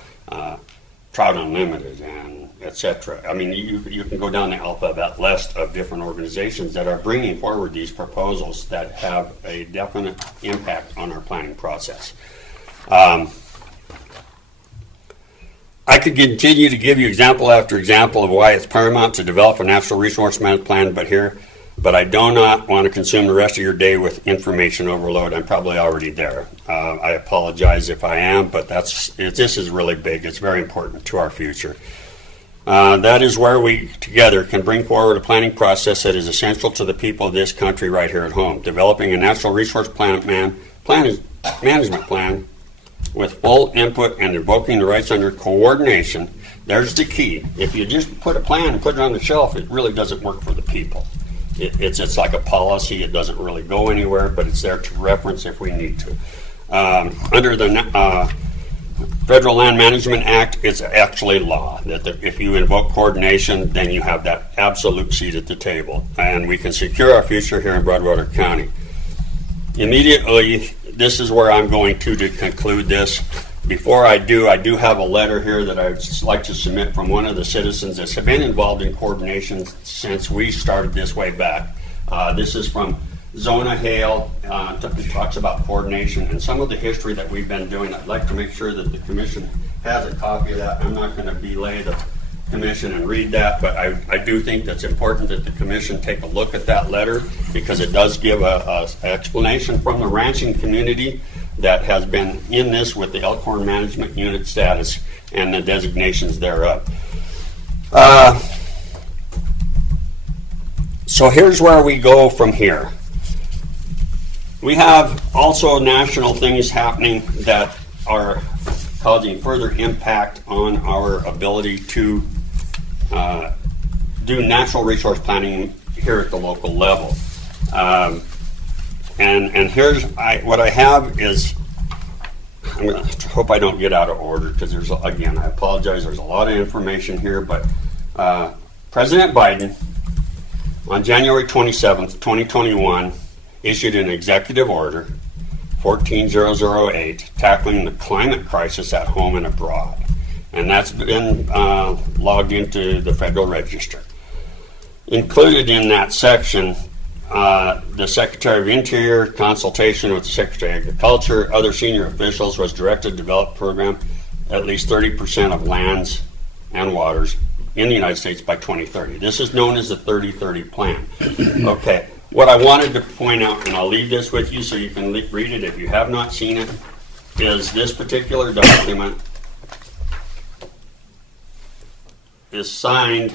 Trout Unlimited and et cetera. I mean, you can go down the alphabet list of different organizations that are bringing forward these proposals that have a definite impact on our planning process. I could continue to give you example after example of why it's paramount to develop a natural resource management plan, but I do not want to consume the rest of your day with information overload. I'm probably already there. I apologize if I am, but this is really big. It's very important to our future. That is where we together can bring forward a planning process that is essential to the people of this country right here at home. Developing a natural resource management plan with full input and invoking the rights under coordination. There's the key. If you just put a plan and put it on the shelf, it really doesn't work for the people. It's like a policy. It doesn't really go anywhere, but it's there to reference if we need to. Under the Federal Land Management Act, it's actually law that if you invoke coordination, then you have that absolute seat at the table, and we can secure our future here in Broadwater County. Immediately, this is where I'm going to conclude this. Before I do have a letter here that I'd like to submit from one of the citizens that's been involved in coordination since we started this way back. This is from Zona Hale. It talks about coordination and some of the history that we've been doing. I'd like to make sure that the commission has a copy of that. I'm not going to belay the commission and read that, but I do think that's important that the commission take a look at that letter, because it does give an explanation from the ranching community that has been in this with the Elkhorn Management Unit status and the designations thereof. So here's where we go from here. We have also national things happening that are causing further impact on our ability to do natural resource planning here at the local level. And here's what I have is, I'm going to hope I don't get out of order, because there's, again, I apologize, there's a lot of information here, but President Biden on January 27th, 2021 issued an executive order 14008 tackling the climate crisis at home and abroad, and that's been logged into the Federal Register. Included in that section, the Secretary of Interior, consultation with the Secretary of Agriculture, other senior officials, was directed to develop a program at least 30% of lands and waters in the United States by 2030. This is known as the 30-30 plan. Okay, what I wanted to point out, and I'll leave this with you so you can read it if you have not seen it, is this particular document is signed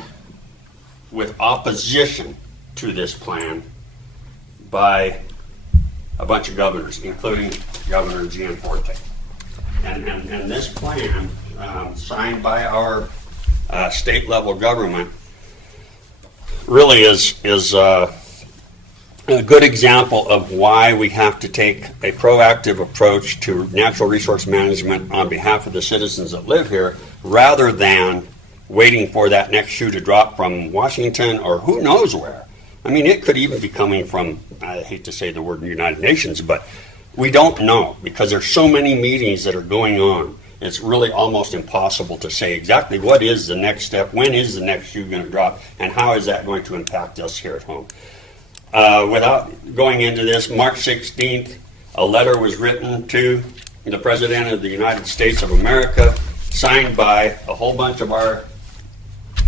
with opposition to this plan by a bunch of governors, including Governor Gianforte. And this plan, signed by our state level government, really is a good example of why we have to take a proactive approach to natural resource management on behalf of the citizens that live here, rather than waiting for that next shoe to drop from Washington or who knows where. I mean, it could even be coming from, I hate to say the word United Nations, but we don't know, because there's so many meetings that are going on. It's really almost impossible to say exactly what is the next step, when is the next shoe going to drop, and how is that going to impact us here at home. Without going into this, March 16th, a letter was written to the President of the United States of America, signed by a whole bunch of our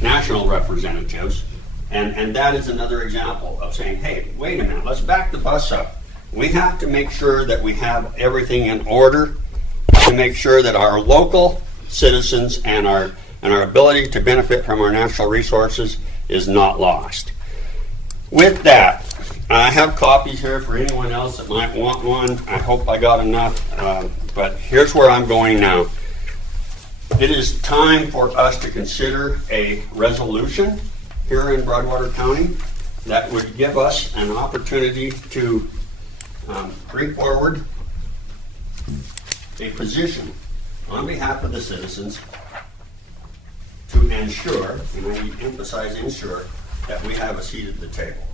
national representatives, and that is another example of saying, hey, wait a minute, let's back the bus up. We have to make sure that we have everything in order to make sure that our local citizens and our ability to benefit from our natural resources is not lost. With that, I have copies here for anyone else that might want one. I hope I got enough, but here's where I'm going now. It is time for us to consider a resolution here in Broadwater County that would give us an opportunity to bring forward a position on behalf of the citizens to ensure, and I emphasize ensure, that we have a seat at the table.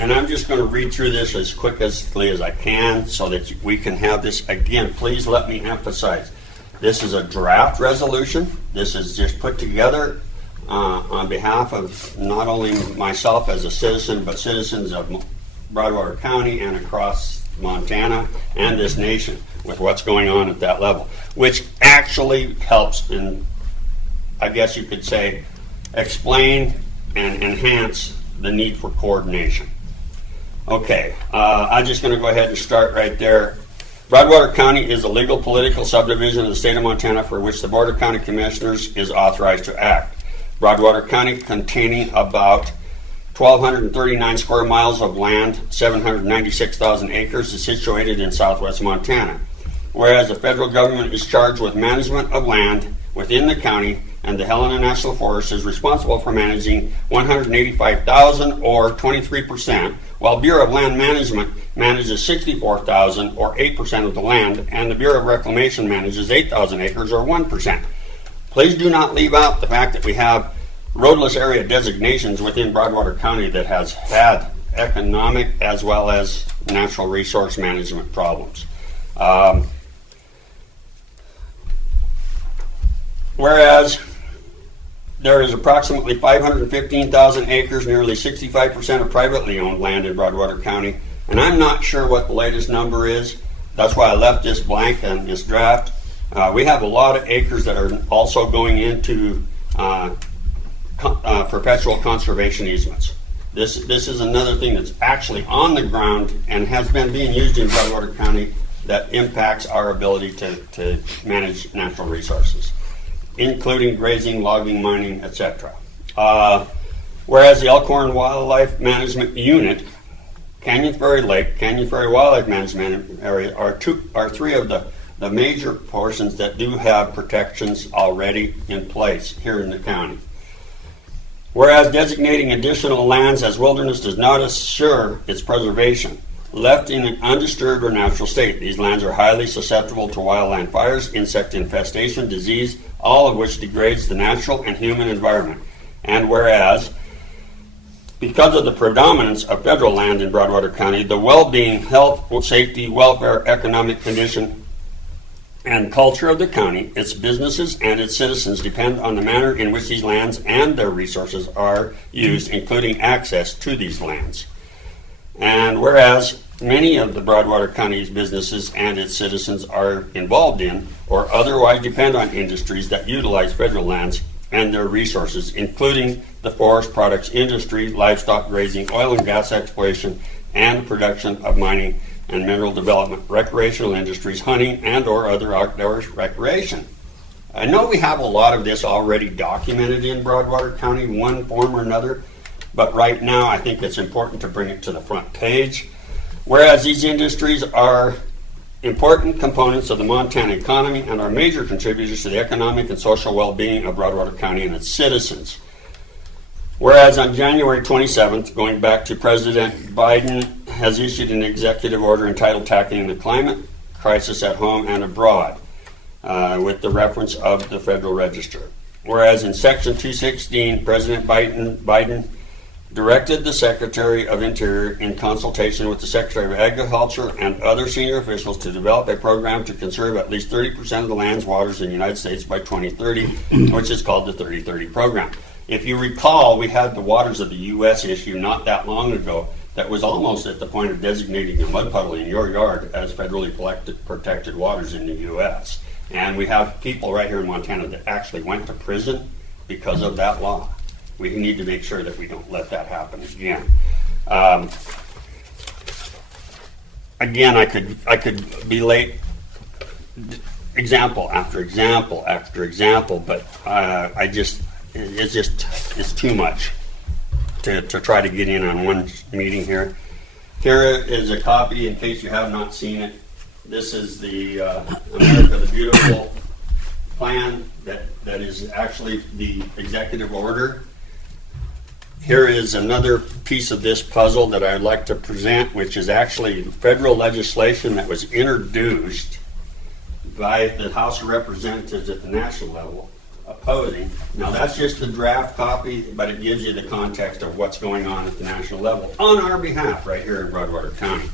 and I'm just going to read through this as quickly as I can so that we can have this. Again, please let me emphasize, this is a draft resolution. This is just put together on behalf of not only myself as a citizen, but citizens of Broadwater County and across Montana and this nation with what's going on at that level, which actually helps in, I guess you could say, explain and enhance the need for coordination. Okay, I'm just going to go ahead and start right there. Broadwater County is a legal political subdivision of the state of Montana for which the Board of County Commissioners is authorized to act. Broadwater County, containing about 1,239 square miles of land, 796,000 acres, is situated in southwest Montana. Whereas the federal government is charged with management of land within the county, and the Helena National Forest is responsible for managing 185,000 or 23%, while Bureau of Land Management manages 64,000 or 8% of the land, and the Bureau of Reclamation manages 8,000 acres or 1%. Please do not leave out the fact that we have roadless area designations within Broadwater County that has had economic as well as natural resource management problems. Whereas there is approximately 515,000 acres, nearly 65% of privately owned land in Broadwater County, and I'm not sure what the latest number is. That's why I left this blank on this draft. We have a lot of acres that are also going into perpetual conservation easements. This is another thing that's actually on the ground and has been being used in Broadwater County that impacts our ability to manage natural resources, including grazing, logging, mining, etc. Whereas the Elkhorn Wildlife Management Unit, Canyon Ferry Lake, Canyon Ferry Wildlife Management Area are three of the major portions that do have protections already in place here in the county. Whereas designating additional lands as wilderness does not assure its preservation. Left in an undisturbed or natural state, these lands are highly susceptible to wildland fires, insect infestation, disease, all of which degrades the natural and human environment. And whereas, because of the predominance of federal land in Broadwater County, the well-being, health, safety, welfare, economic condition, and culture of the county, its businesses, and its citizens depend on the manner in which these lands and their resources are used, including access to these lands. And whereas many of the Broadwater County's businesses and its citizens are involved in or otherwise depend on industries that utilize federal lands and their resources, including the forest products industry, livestock grazing, oil and gas exploration, and production of mining and mineral development, recreational industries, hunting, and or other outdoors recreation. I know we have a lot of this already documented in Broadwater County in one form or another, but right now I think it's important to bring it to the front page. Whereas these industries are important components of the Montana economy and are major contributors to the economic and social well-being of Broadwater County and its citizens. Whereas on January 27th, going back to President Biden has issued an executive order entitled Tackling the Climate Crisis at Home and Abroad, with the reference of the Federal Register. Whereas in Section 216, President Biden directed the Secretary of Interior, in consultation with the Secretary of Agriculture and other senior officials, to develop a program to conserve at least 30% of the land's waters in the United States by 2030, which is called the 3030 program. If you recall, we had the Waters of the U.S. issue not that long ago that was almost at the point of designating a mud puddle in your yard as federally protected waters in the U.S. And we have people right here in Montana that actually went to prison because of that law. We need to make sure that we don't let that happen again. Again, I could be late, example after example after example, but it's too much to try to get in on one meeting here. Here is a copy in case you have not seen it. This is the America the Beautiful plan that is actually the executive order. Here is another piece of this puzzle that I'd like to present, which is actually federal legislation that was introduced by the House of Representatives at the national level, proposing. Now, that's just the draft copy, but it gives you the context of what's going on at the national level on our behalf right here in Broadwater County.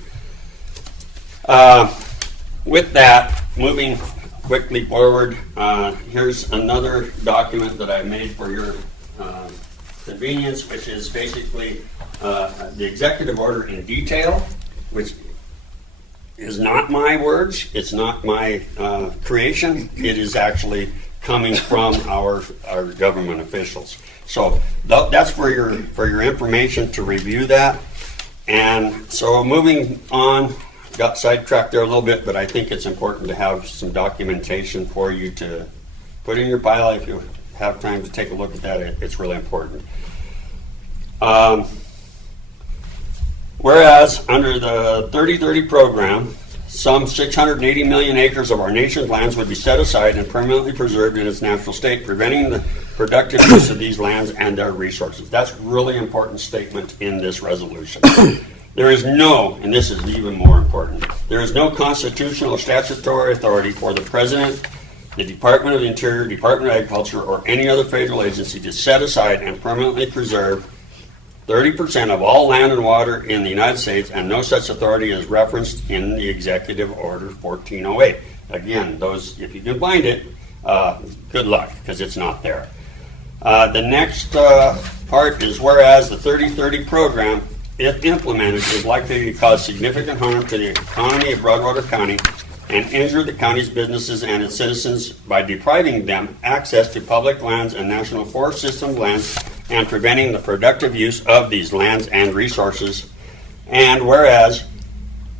With that, moving quickly forward, here's another document that I made for your convenience, which is basically the executive order in detail, which is not my words, it's not my creation, it is actually coming from our government officials. So that's for your information to review that. And so moving on, got sidetracked there a little bit, but I think it's important to have some documentation for you to put in your pile. If you have time to take a look at that, it's really important. Whereas under the 3030 program, some 680 million acres of our nation's lands would be set aside and permanently preserved in its natural state, preventing the productive use of these lands and their resources. That's a really important statement in this resolution. There is no, and this is even more important, there is no constitutional or statutory authority for the President, the Department of the Interior, Department of Agriculture, or any other federal agency to set aside and permanently preserve 30% of all land and water in the United States, and no such authority is referenced in the Executive Order 1408. Again, those, if you can find it, good luck, because it's not there. The next part is, whereas the 3030 program, if implemented, is likely to cause significant harm to the economy of Broadwater County and injure the county's businesses and its citizens by depriving them access to public lands and national forest system lands and preventing the productive use of these lands and resources. And whereas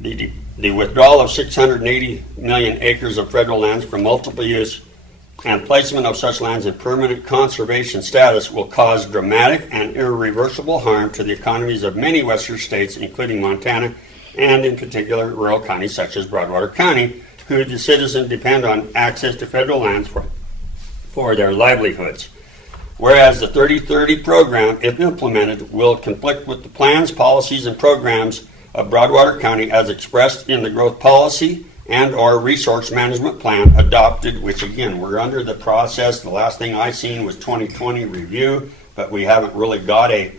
the withdrawal of 680 million acres of federal lands from multiple use and placement of such lands in permanent conservation status will cause dramatic and irreversible harm to the economies of many western states, including Montana, and in particular rural counties such as Broadwater County, whose citizens depend on access to federal lands for their livelihoods. Whereas the 3030 program, if implemented, will conflict with the plans, policies, and programs of Broadwater County as expressed in the growth policy and or resource management plan adopted, which again, we're under the process. The last thing I seen was 2020 review, but we haven't really got a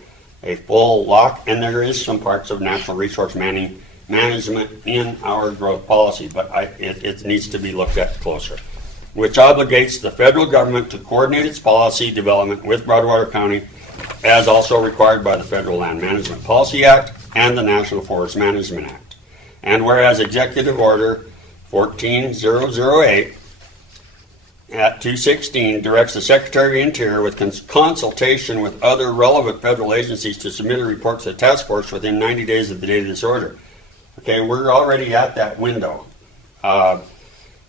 full lock, and there is some parts of natural resource management in our growth policy, but it needs to be looked at closer, which obligates the federal government to coordinate its policy development with Broadwater County, as also required by the Federal Land Management Policy Act and the National Forest Management Act. And whereas Executive Order 14008 at 216 directs the Secretary of the Interior with consultation with other relevant federal agencies to submit a report to the task force within 90 days of the date of this order. Okay, we're already at that window,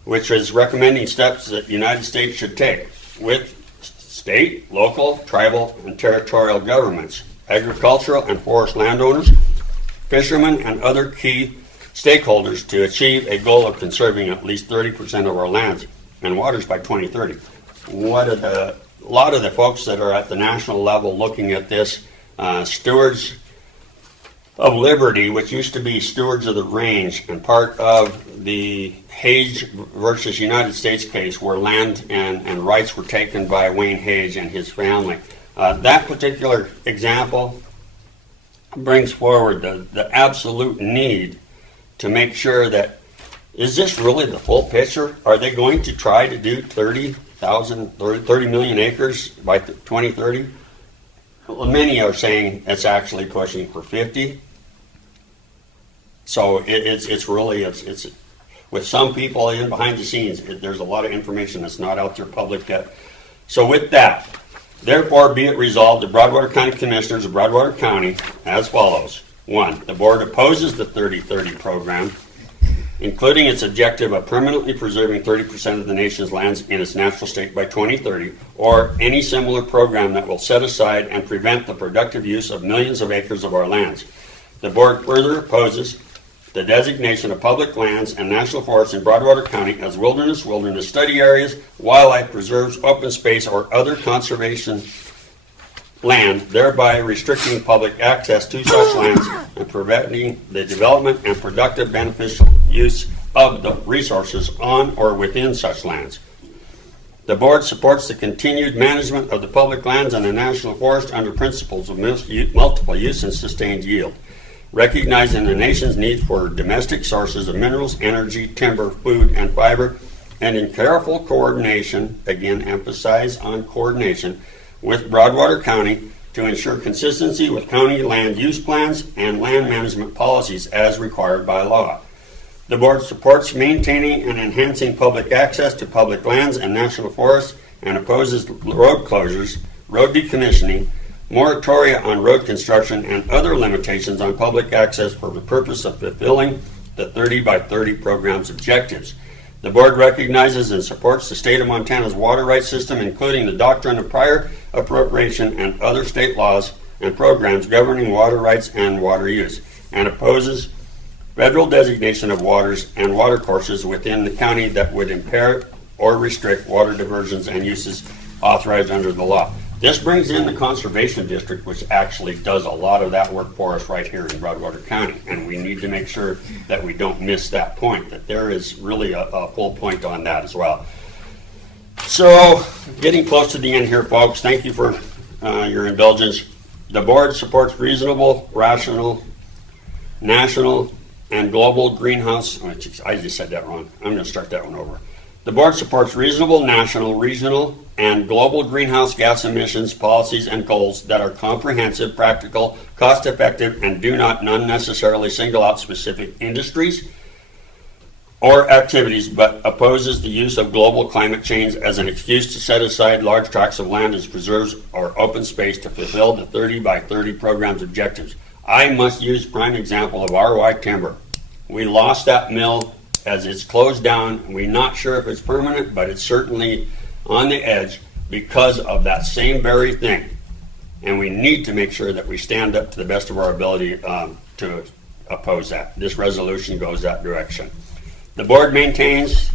which is recommending steps that the United States should take with state, local, tribal, and territorial governments, agricultural and forest landowners, fishermen, and other key stakeholders to achieve a goal of conserving at least 30% of our lands and waters by 2030. A lot of the folks that are at the national level looking at this, stewards of Liberty, which used to be Stewards of the Range, and part of the Hage versus United States case where land and rights were taken by Wayne Hage and his family. That particular example brings forward the absolute need to make sure that, is this really the full picture? Are they going to try to do 30 million acres by 2030? Well, many are saying it's actually pushing for 50. So it's really with some people in behind the scenes, there's a lot of information that's not out there public yet. So with that, therefore be it resolved, the Broadwater County Commissioners of Broadwater County as follows. 1. The Board opposes the 3030 program, including its objective of permanently preserving 30% of the nation's lands in its natural state by 2030, or any similar program that will set aside and prevent the productive use of millions of acres of our lands. The Board further opposes the designation of public lands and national forests in Broadwater County as wilderness study areas, wildlife preserves, open space, or other conservation land, thereby restricting public access to such lands and preventing the development and productive beneficial use of the resources on or within such lands. The board supports the continued management of the public lands and the national forest under principles of multiple use and sustained yield, recognizing the nation's need for domestic sources of minerals, energy, timber, food, and fiber, and in careful coordination, again emphasize on coordination, with Broadwater County to ensure consistency with county land use plans and land management policies as required by law. The board supports maintaining and enhancing public access to public lands and national forests and opposes road closures, road decommissioning, moratoria on road construction, and other limitations on public access for the purpose of fulfilling the 30 by 30 program's objectives. The board recognizes and supports the state of Montana's water rights system, including the doctrine of prior appropriation and other state laws and programs governing water rights and water use, and opposes federal designation of waters and water courses within the county that would impair or restrict water diversions and uses authorized under the law. This brings in the Conservation District, which actually does a lot of that work for us right here in Broadwater County, and we need to make sure that we don't miss that point, that there is really a full point on that as well. So, getting close to the end here, folks. Thank you for your indulgence. The board supports reasonable, rational, national, and global greenhouse. Oh, geez, I just said that wrong. I'm going to start that one over. The board supports reasonable, national, regional, and global greenhouse gas emissions policies and goals that are comprehensive, practical, cost-effective, and do not unnecessarily single out specific industries or activities, but opposes the use of global climate change as an excuse to set aside large tracts of land as preserves or open space to fulfill the 30 by 30 program's objectives. I must use prime example of RY Timber. We lost that mill as it's closed down. We're not sure if it's permanent, but it's certainly on the edge because of that same very thing. And we need to make sure that we stand up to the best of our ability to oppose that. This resolution goes that direction. The board maintains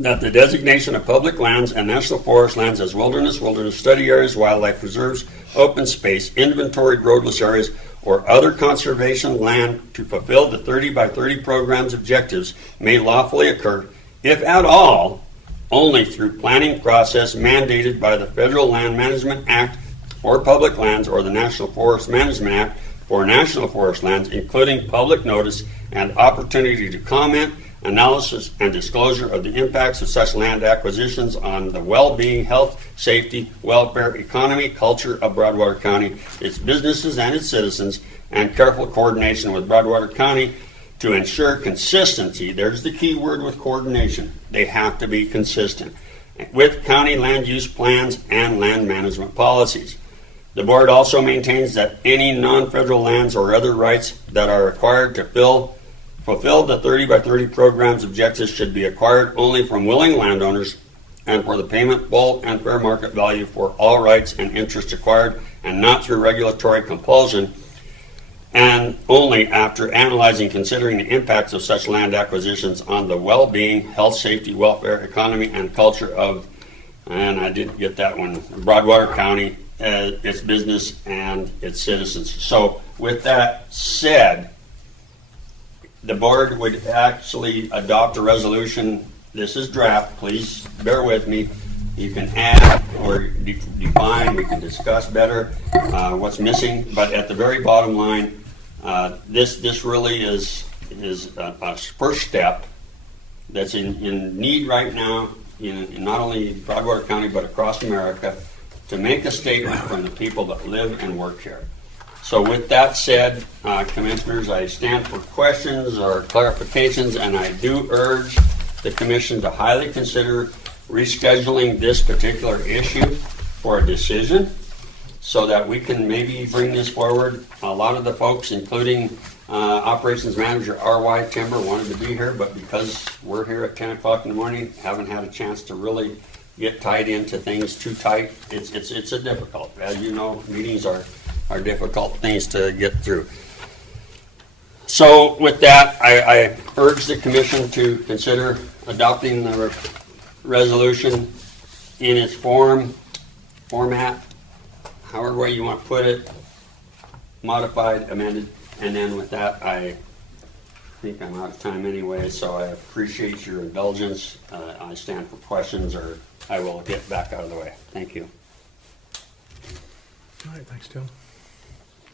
that the designation of public lands and national forest lands as wilderness study areas, wildlife preserves, open space, inventoried roadless areas, or other conservation land to fulfill the 30 by 30 program's objectives may lawfully occur, if at all, only through planning process mandated by the Federal Land Management Act for public lands or the National Forest Management Act for national forest lands, including public notice and opportunity to comment, analysis, and disclosure of the impacts of such land acquisitions on the well-being, health, safety, welfare, economy, culture of Broadwater County, its businesses and its citizens, and careful coordination with Broadwater County to ensure consistency. There's the key word with coordination. They have to be consistent with county land use plans and land management policies. The board also maintains that any non-federal lands or other rights that are required to fulfill the 30 by 30 program's objectives should be acquired only from willing landowners and for the payment, full, and fair market value for all rights and interests acquired, and not through regulatory compulsion, and only after analyzing, considering the impacts of such land acquisitions on the well-being, health, safety, welfare, economy, and culture of, and I didn't get that one, Broadwater County, its business, and its citizens. So with that said, the board would actually adopt a resolution. This is draft. Please bear with me. You can add or define. We can discuss better what's missing. But at the very bottom line, this really is a first step that's in need right now in not only Broadwater County but across America to make a statement from the people that live and work here. So with that said, Commissioners, I stand for questions or clarifications, and I do urge the Commission to highly consider rescheduling this particular issue for a decision so that we can maybe bring this forward. A lot of the folks, including Operations Manager R.Y. Timber, wanted to be here, but because we're here at 10 o'clock in the morning, haven't had a chance to really get tied into things too tight. It's a difficult, as you know, meetings are difficult things to get through. So with that, I urge the Commission to consider adopting the resolution in its format, however way you want to put it, modified, amended, and then with that, I think I'm out of time anyway, so I appreciate your indulgence. I stand for questions or I will get back out of the way. Thank you. All right, thanks, Tim.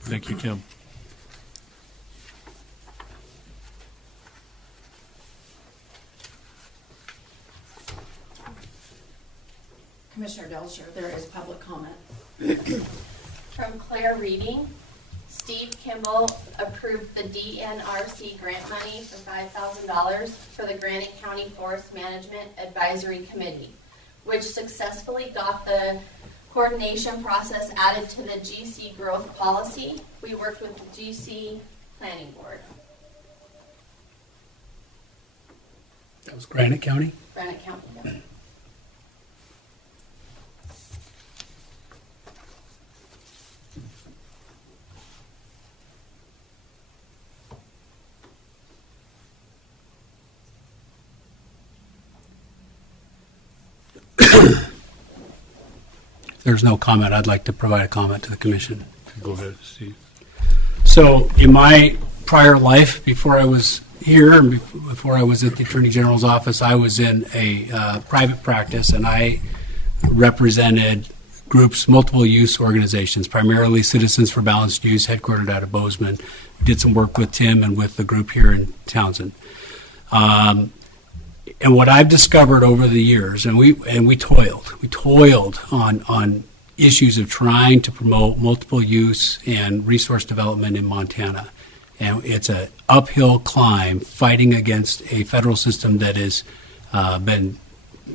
Thank you, Tim. Commissioner Delger, there is public comment. From Claire Reading, Steve Kimball approved the DNRC grant money for $5,000 for the Granite County Forest Management Advisory Committee, which successfully got the coordination process added to the GC growth policy. We worked with the GC Planning Board. That was Granite County. Granite County. There's no comment. I'd like to provide a comment to the commission. Go ahead, Steve. So in my prior life, before I was here and before I was at the Attorney General's office, I was in a private practice, and I represented groups, multiple use organizations, primarily Citizens for Balanced Use, headquartered out of Bozeman. We did some work with Tim and with the group here in Townsend. And what I've discovered over the years, and we toiled on issues of trying to promote multiple use and resource development in Montana. And it's an uphill climb fighting against a federal system that has been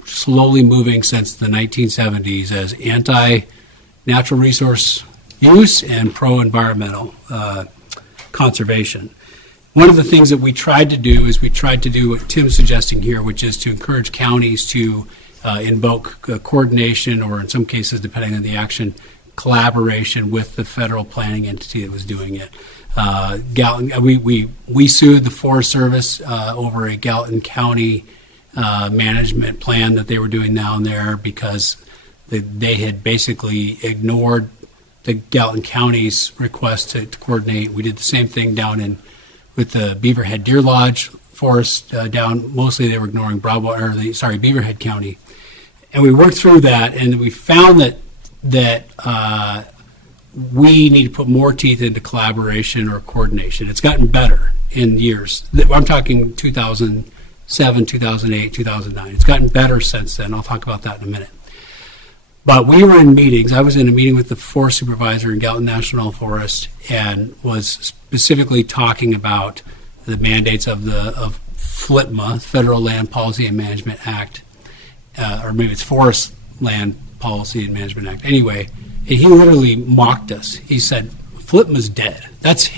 slowly moving since the 1970s as anti-natural resource use and pro-environmental conservation. One of the things that we tried to do is we tried to do what Tim's suggesting here, which is to encourage counties to invoke coordination, or in some cases, depending on the action, collaboration with the federal planning entity that was doing it. We sued the Forest Service over a Gallatin County management plan that they were doing down there because they had basically ignored the Gallatin County's request to coordinate. We did the same thing down with the Beaverhead Deer Lodge forest down. Mostly they were ignoring Beaverhead County. And we worked through that, and we found that we need to put more teeth into collaboration or coordination. It's gotten better in years. I'm talking 2007, 2008, 2009. It's gotten better since then. I'll talk about that in a minute. But we were in meetings. I was in a meeting with the forest supervisor in Gallatin National Forest and was specifically talking about the mandates of FLTMA, Federal Land Policy and Management Act, or maybe it's Forest Land Policy and Management Act. Anyway, he literally mocked us. He said, "FLTMA's dead. That's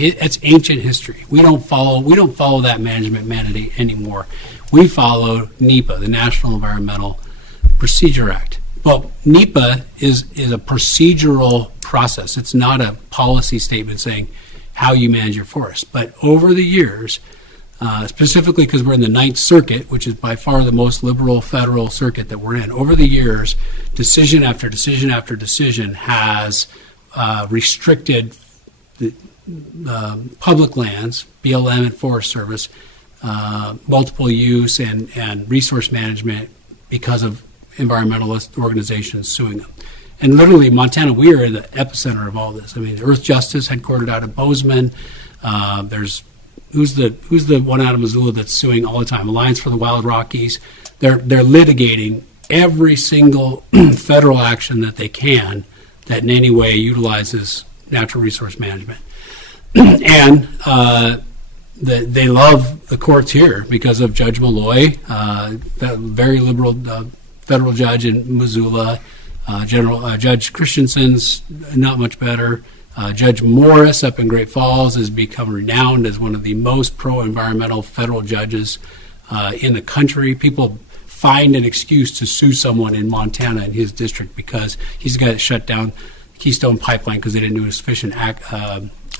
ancient history. We don't follow that management mandate anymore. We follow NEPA, the National Environmental Procedure Act." Well, NEPA is a procedural process. It's not a policy statement saying how you manage your forest. But over the years, specifically because we're in the Ninth Circuit, which is by far the most liberal federal circuit that we're in, over the years, decision after decision after decision has restricted public lands, BLM and Forest Service, multiple use and resource management because of environmentalist organizations suing them. And literally, Montana, we are in the epicenter of all this. I mean, Earth Justice, headquartered out of Bozeman. There's who's the one out of Missoula that's suing all the time? Alliance for the Wild Rockies. They're litigating every single federal action that they can that in any way utilizes natural resource management. And they love the courts here because of Judge Malloy, that very liberal federal judge in Missoula. Judge Christensen's not much better. Judge Morris up in Great Falls has become renowned as one of the most pro-environmental federal judges in the country. People find an excuse to sue someone in Montana in his district because he's got to shut down Keystone Pipeline because they didn't do a sufficient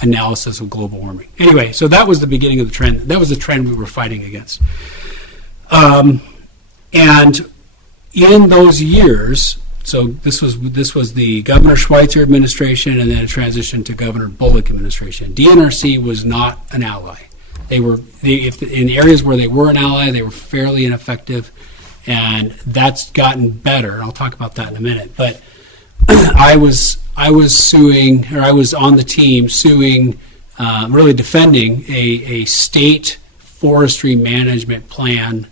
analysis of global warming. Anyway, so that was the beginning of the trend. That was the trend we were fighting against. And in those years, so this was the Governor Schweitzer administration, and then a transition to Governor Bullock administration. DNRC was not an ally. In areas where they were an ally, they were fairly ineffective, and that's gotten better. I'll talk about that in a minute. But I was suing, or I was on the team suing, really defending a state forestry management plan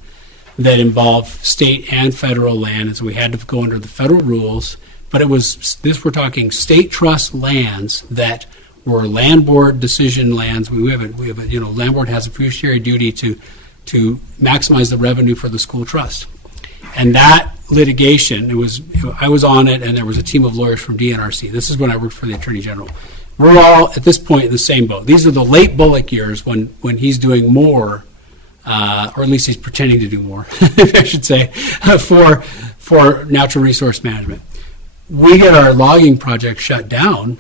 that involved state and federal land, and so we had to go under the federal rules. But it was this, we're talking state trust lands that were land board decision lands. We have land board has a fiduciary duty to maximize the revenue for the school trust. And that litigation, I was on it, and there was a team of lawyers from DNRC. This is when I worked for the Attorney General. We're all at this point in the same boat. These are the late Bullock years when he's doing more, or at least he's pretending to do more, I should say, for natural resource management. We get our logging project shut down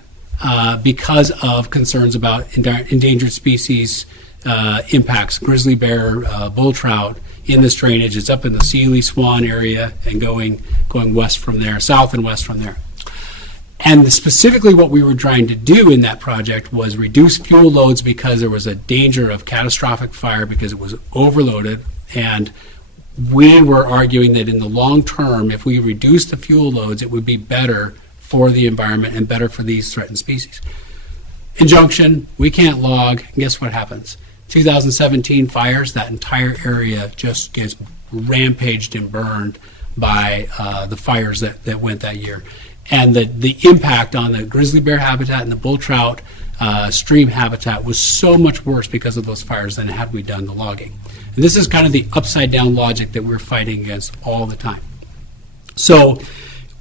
because of concerns about endangered species impacts, grizzly bear, bull trout in this drainage. It's up in the Sealy Swan area and going west from there, south and west from there. And specifically what we were trying to do in that project was reduce fuel loads because there was a danger of catastrophic fire because it was overloaded. And we were arguing that in the long term, if we reduce the fuel loads, it would be better for the environment and better for these threatened species. Injunction, we can't log. And guess what happens? 2017 fires, that entire area just gets rampaged and burned by the fires that went that year. And the impact on the grizzly bear habitat and the bull trout stream habitat was so much worse because of those fires than had we done the logging. And this is kind of the upside down logic that we're fighting against all the time. So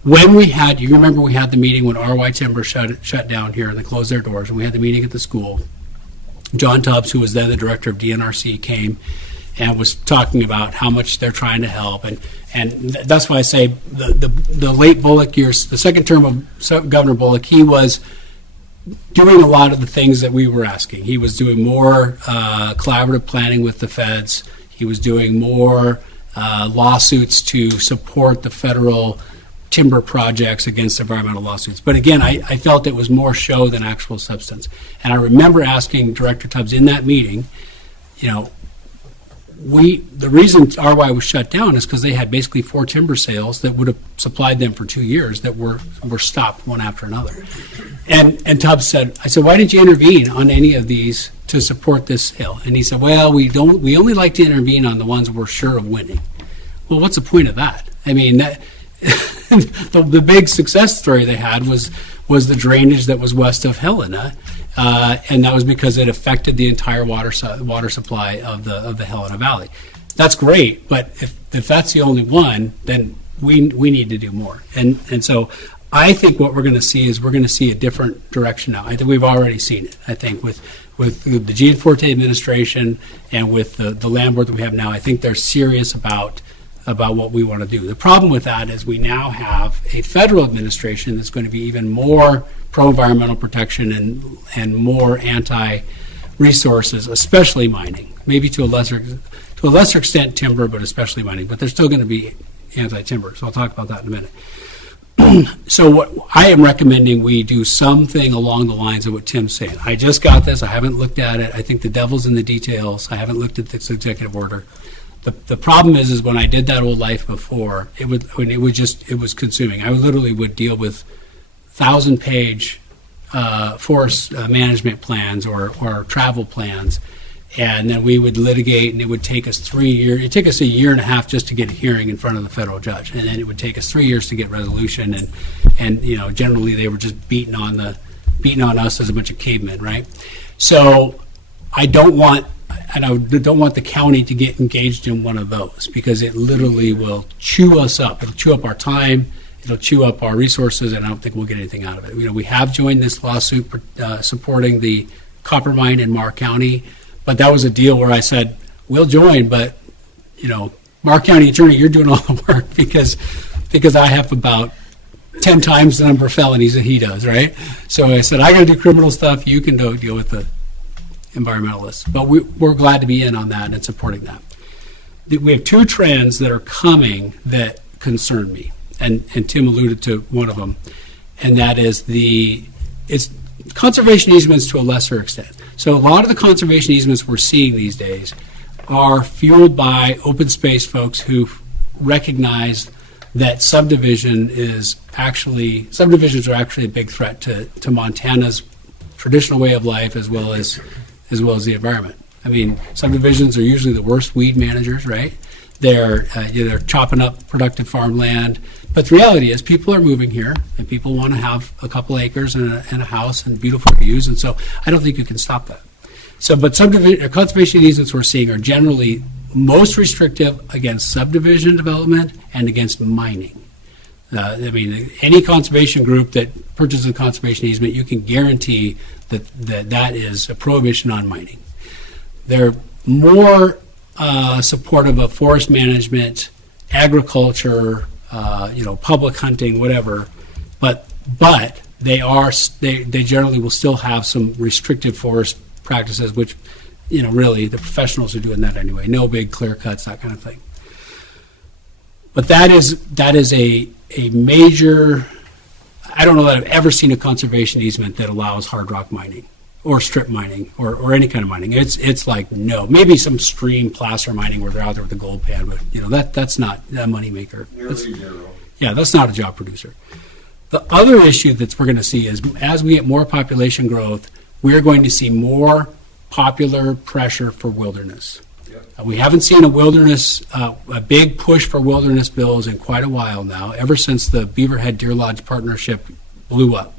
when you remember we had the meeting when RY Timber shut down here and they closed their doors, and we had the meeting at the school. John Tubbs, who was then the director of DNRC, came and was talking about how much they're trying to help. And that's why I say the late Bullock years, the second term of Governor Bullock, he was doing a lot of the things that we were asking. He was doing more collaborative planning with the feds. He was doing more lawsuits to support the federal timber projects against environmental lawsuits. But again, I felt it was more show than actual substance. And I remember asking Director Tubbs in that meeting, the reason RY was shut down is because they had basically 4 timber sales that would have supplied them for 2 years that were stopped one after another. And Tubbs said, I said, why didn't you intervene on any of these to support this sale? And he said, well, we only like to intervene on the ones we're sure of winning. Well, what's the point of that? I mean, the big success story they had was the drainage that was west of Helena, and that was because it affected the entire water supply of the Helena Valley. That's great, but if that's the only one, then we need to do more. And so I think what we're going to see is we're going to see a different direction now. I think we've already seen it. I think with the Gianforte administration and with the land board that we have now, I think they're serious about what we want to do. The problem with that is we now have a federal administration that's going to be even more pro-environmental protection and more anti-resources, especially mining. Maybe to a lesser extent timber, but especially mining. But they're still going to be anti-timber. So I'll talk about that in a minute. So what I am recommending we do something along the lines of what Tim's saying. I just got this. I haven't looked at it. I think the devil's in the details. I haven't looked at this executive order. The problem is when I did that old life before, it was consuming. I literally would deal with 1,000-page forest management plans or travel plans, and then we would litigate, and it would take us 3 years. It'd take us a year and a half just to get a hearing in front of the federal judge, and then it would take us 3 years to get resolution. And generally they were just beating on us as a bunch of cavemen, right? So I don't want the county to get engaged in one of those because it literally will chew us up. It'll chew up our time. It'll chew up our resources, and I don't think we'll get anything out of it. We have joined this lawsuit supporting the copper mine in Marr County, but that was a deal where I said, we'll join, but, Marr County attorney, you're doing all the work because I have about 10 times the number of felonies that he does, right? So I said, I got to do criminal stuff. You can deal with the environmentalists. But we're glad to be in on that and supporting that. We have 2 trends that are coming that concern me, and Tim alluded to one of them, and that is it's conservation easements to a lesser extent. So a lot of the conservation easements we're seeing these days are fueled by open space folks who recognize that subdivisions are actually a big threat to Montana's traditional way of life as well as the environment. I mean, subdivisions are usually the worst weed managers, right? They're chopping up productive farmland. But the reality is people are moving here, and people want to have a couple acres and a house and beautiful views, and so I don't think you can stop that. So, but conservation easements we're seeing are generally most restrictive against subdivision development and against mining. I mean, any conservation group that purchases a conservation easement, you can guarantee that is a prohibition on mining. They're more supportive of forest management, agriculture, public hunting, whatever. But they generally will still have some restrictive forest practices, which, really the professionals are doing that anyway. No big clear cuts, that kind of thing. But that is a major. I don't know that I've ever seen a conservation easement that allows hard rock mining or strip mining or any kind of mining. It's like, no, maybe some stream placer mining where they're out there with the gold pan, but that's not a money maker. Nearly zero. Yeah, that's not a job producer. The other issue that we're going to see is as we get more population growth, we're going to see more popular pressure for wilderness. Yep. We haven't seen a big push for wilderness bills in quite a while now, ever since the Beaverhead Deer Lodge partnership blew up.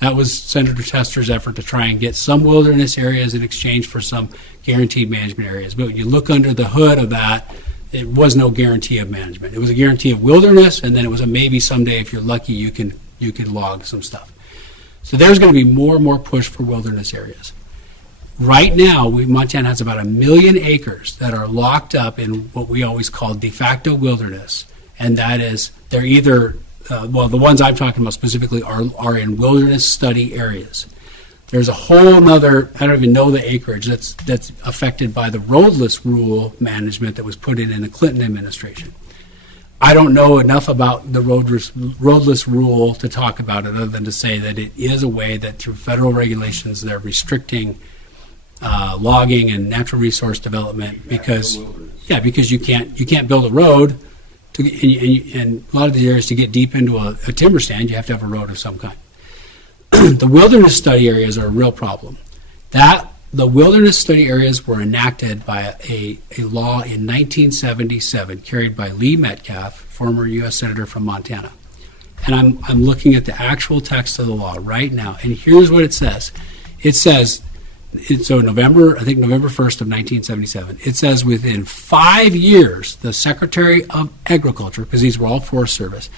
That was Senator Tester's effort to try and get some wilderness areas in exchange for some guaranteed management areas. But when you look under the hood of that, it was no guarantee of management. It was a guarantee of wilderness, and then it was a maybe someday, if you're lucky, you can log some stuff. So there's going to be more and more push for wilderness areas. Right now, Montana has about 1 million acres that are locked up in what we always call de facto wilderness, and that is they're either the ones I'm talking about specifically are in wilderness study areas. There's a whole nother, I don't even know the acreage, that's affected by the roadless rule management that was put in the Clinton administration. I don't know enough about the roadless rule to talk about it other than to say that it is a way that through federal regulations they're restricting logging and natural resource development because you can't build a road and a lot of the areas to get deep into a timber stand you have to have a road of some kind. The wilderness study areas are a real problem. The wilderness study areas were enacted by a law in 1977 carried by Lee Metcalf, former U.S. Senator from Montana. And I'm looking at the actual text of the law right now, and here's what it says. It says, November 1st of 1977, it says within 5 years, the Secretary of Agriculture, because these were all Forest Service,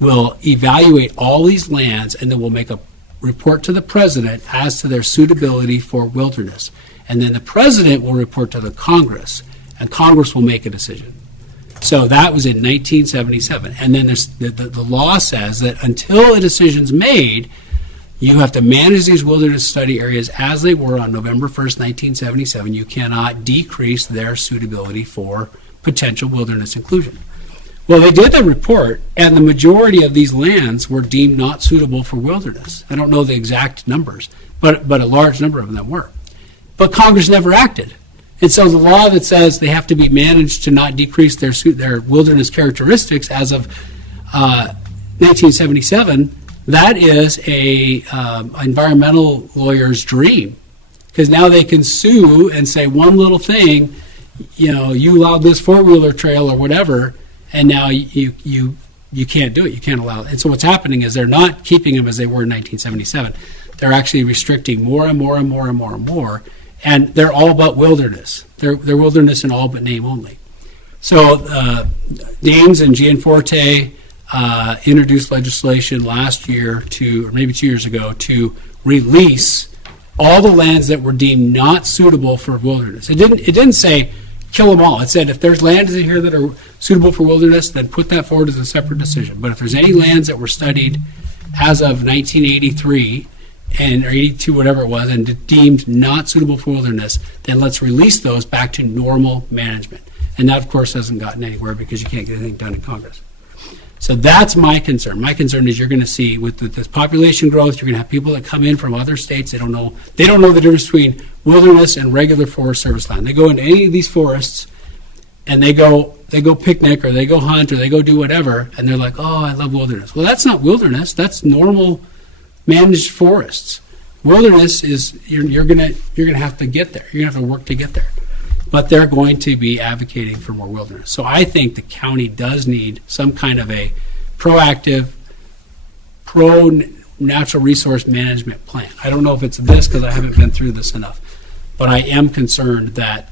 will evaluate all these lands and then will make a report to the president as to their suitability for wilderness. And then the president will report to the Congress, and Congress will make a decision. So that was in 1977. And then the law says that until a decision's made, you have to manage these wilderness study areas as they were on November 1st, 1977. You cannot decrease their suitability for potential wilderness inclusion. Well, they did the report, and the majority of these lands were deemed not suitable for wilderness. I don't know the exact numbers, but a large number of them were. But Congress never acted. And so the law that says they have to be managed to not decrease their wilderness characteristics as of 1977, that is a environmental lawyer's dream. Because now they can sue and say one little thing, you allowed this four-wheeler trail or whatever, and now you can't do it. You can't allow it. And so what's happening is they're not keeping them as they were in 1977. They're actually restricting more and more and more and more and more. And they're all but wilderness. They're wilderness in all but name only. So Daines and Gianforte introduced legislation last year or maybe 2 years ago, to release all the lands that were deemed not suitable for wilderness. It didn't say kill them all. It said if there's lands in here that are suitable for wilderness, then put that forward as a separate decision. But if there's any lands that were studied as of 1983 or 82, whatever it was, and deemed not suitable for wilderness, then let's release those back to normal management. And that, of course, hasn't gotten anywhere because you can't get anything done in Congress. So that's my concern. My concern is you're going to see with this population growth, you're going to have people that come in from other states. They don't know the difference between wilderness and regular Forest Service land. They go into any of these forests, and they go picnic or they go hunt or they go do whatever, and they're like, oh, I love wilderness. Well, that's not wilderness. That's normal managed forests. Wilderness is you're gonna have to get there. You're gonna have to work to get there. But they're going to be advocating for more wilderness. So I think the county does need some kind of a proactive, pro-natural resource management plan. I don't know if it's this because I haven't been through this enough. But I am concerned that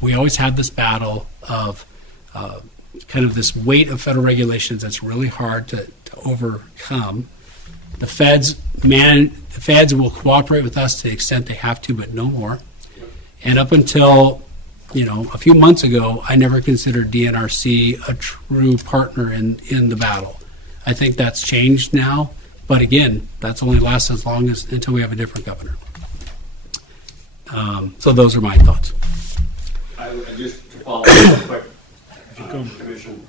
we always have this battle of kind of this weight of federal regulations that's really hard to overcome. The feds will cooperate with us to the extent they have to, but no more. And up until a few months ago, I never considered DNRC a true partner in the battle. I think that's changed now, but again, that's only lasts as long as until we have a different governor. So those are my thoughts. I just to follow up quick, Commission.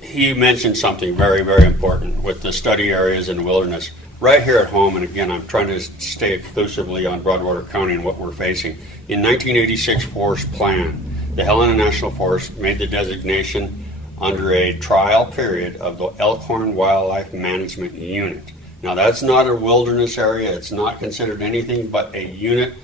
He mentioned something very, very important with the study areas in the wilderness. Right here at home, and again, I'm trying to stay exclusively on Broadwater County and what we're facing. In 1986 Forest Plan, the Helena National Forest made the designation under a trial period of the Elkhorn Wildlife Management Unit. Now, that's not a wilderness area. It's not considered anything but a unit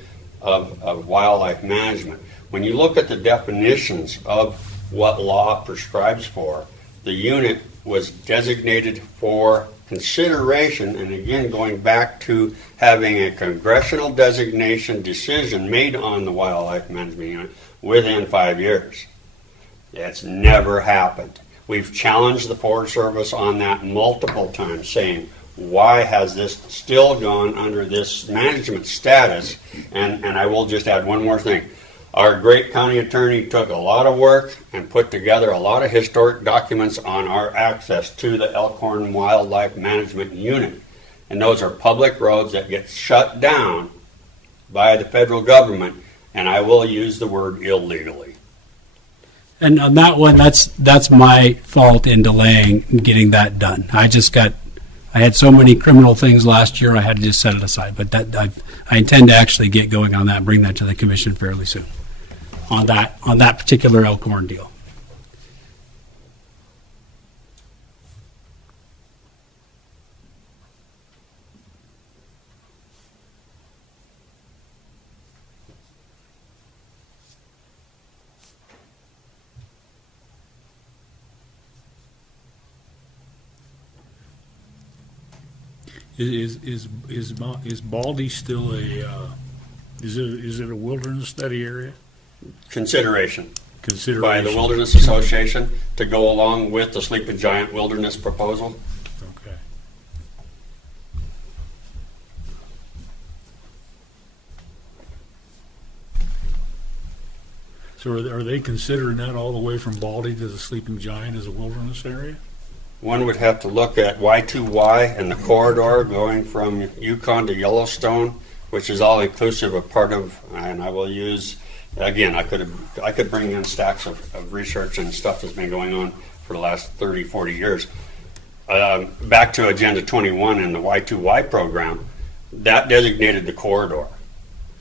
of wildlife management. When you look at the definitions of what law prescribes for, the unit was designated for consideration, and again, going back to having a congressional designation decision made on the wildlife management unit within 5 years. It's never happened. We've challenged the Forest Service on that multiple times, saying, why has this still gone under this management status? And I will just add one more thing. Our great county attorney took a lot of work and put together a lot of historic documents on our access to the Elkhorn Wildlife Management Unit. And those are public roads that get shut down by the federal government, and I will use the word illegally. And on that one, that's my fault in delaying getting that done. I had so many criminal things last year, I had to just set it aside. But I intend to actually get going on that and bring that to the commission fairly soon on that particular Elkhorn deal. Is Baldy still is it a wilderness study area? Consideration by the Consideration. Wilderness Association to go along with the Sleeping Giant Wilderness proposal. Okay. So are they considering that all the way from Baldy to the Sleeping Giant as a wilderness area? One would have to look at Y2Y and the corridor going from Yukon to Yellowstone, which is all inclusive of part of, and I will use, again, I could bring in stacks of research and stuff that's been going on for the last 30, 40 years. Back to Agenda 21 and the Y2Y program, that designated the corridor.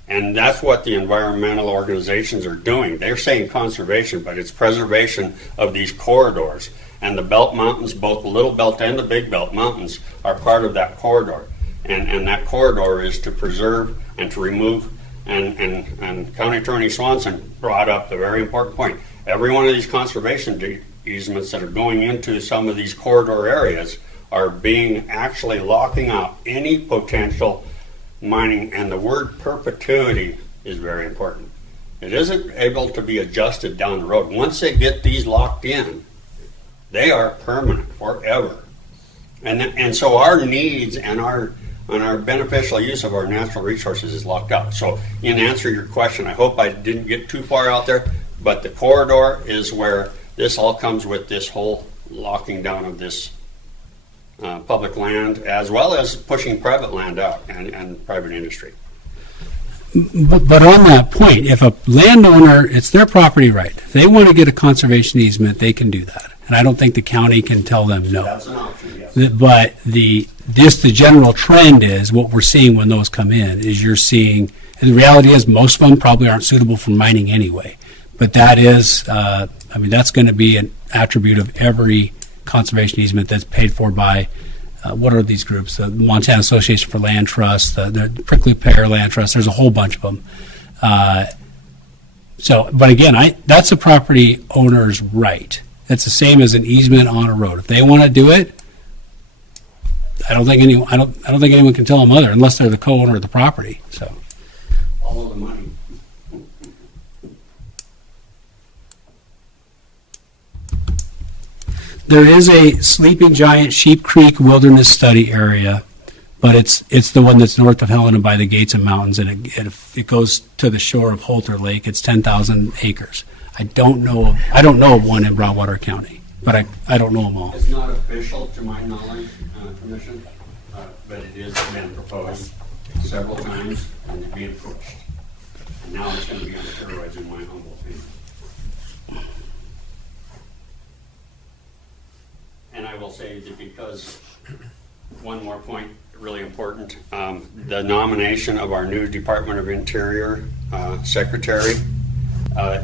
And that's what the environmental organizations are doing. They're saying conservation, but it's preservation of these corridors. And the Belt Mountains, both the Little Belt and the Big Belt Mountains, are part of that corridor. And that corridor is to preserve and to remove, and County Attorney Swanson brought up the very important point. Every one of these conservation easements that are going into some of these corridor areas are being actually locking out any potential mining, and the word perpetuity is very important. It isn't able to be adjusted down the road. Once they get these locked in, they are permanent forever. And so our needs and our beneficial use of our natural resources is locked out. So in answer to your question, I hope I didn't get too far out there, but the corridor is where this all comes with this whole locking down of this public land, as well as pushing private land out and private industry. But on that point, if a landowner, it's their property right. If they want to get a conservation easement, they can do that. And I don't think the county can tell them no. That's an option, yes. But the general trend is what we're seeing when those come in is you're seeing And the reality is, most of them probably aren't suitable for mining anyway. But that is, that's going to be an attribute of every conservation easement that's paid for by, what are these groups? The Montana Association for Land Trust, the Prickly Pear Land Trust. There's a whole bunch of them. But again, that's a property owner's right. It's the same as an easement on a road. If they want to do it, I don't think anyone can tell them other, unless they're the co-owner of the property. So, All of the money. there is a Sleeping Giant Sheep Creek Wilderness Study Area, but it's the one that's north of Helena by the Gates and Mountains, and it goes to the shore of Holter Lake. It's 10,000 acres. I don't know of one in Broadwater County, but I don't know them all. It's not official to my knowledge, Commission, but it is been proposed several times and it's being pushed. And now it's going to be on steroids in my humble opinion. And I will say that because, one more point, really important, the nomination of our new Department of Interior Secretary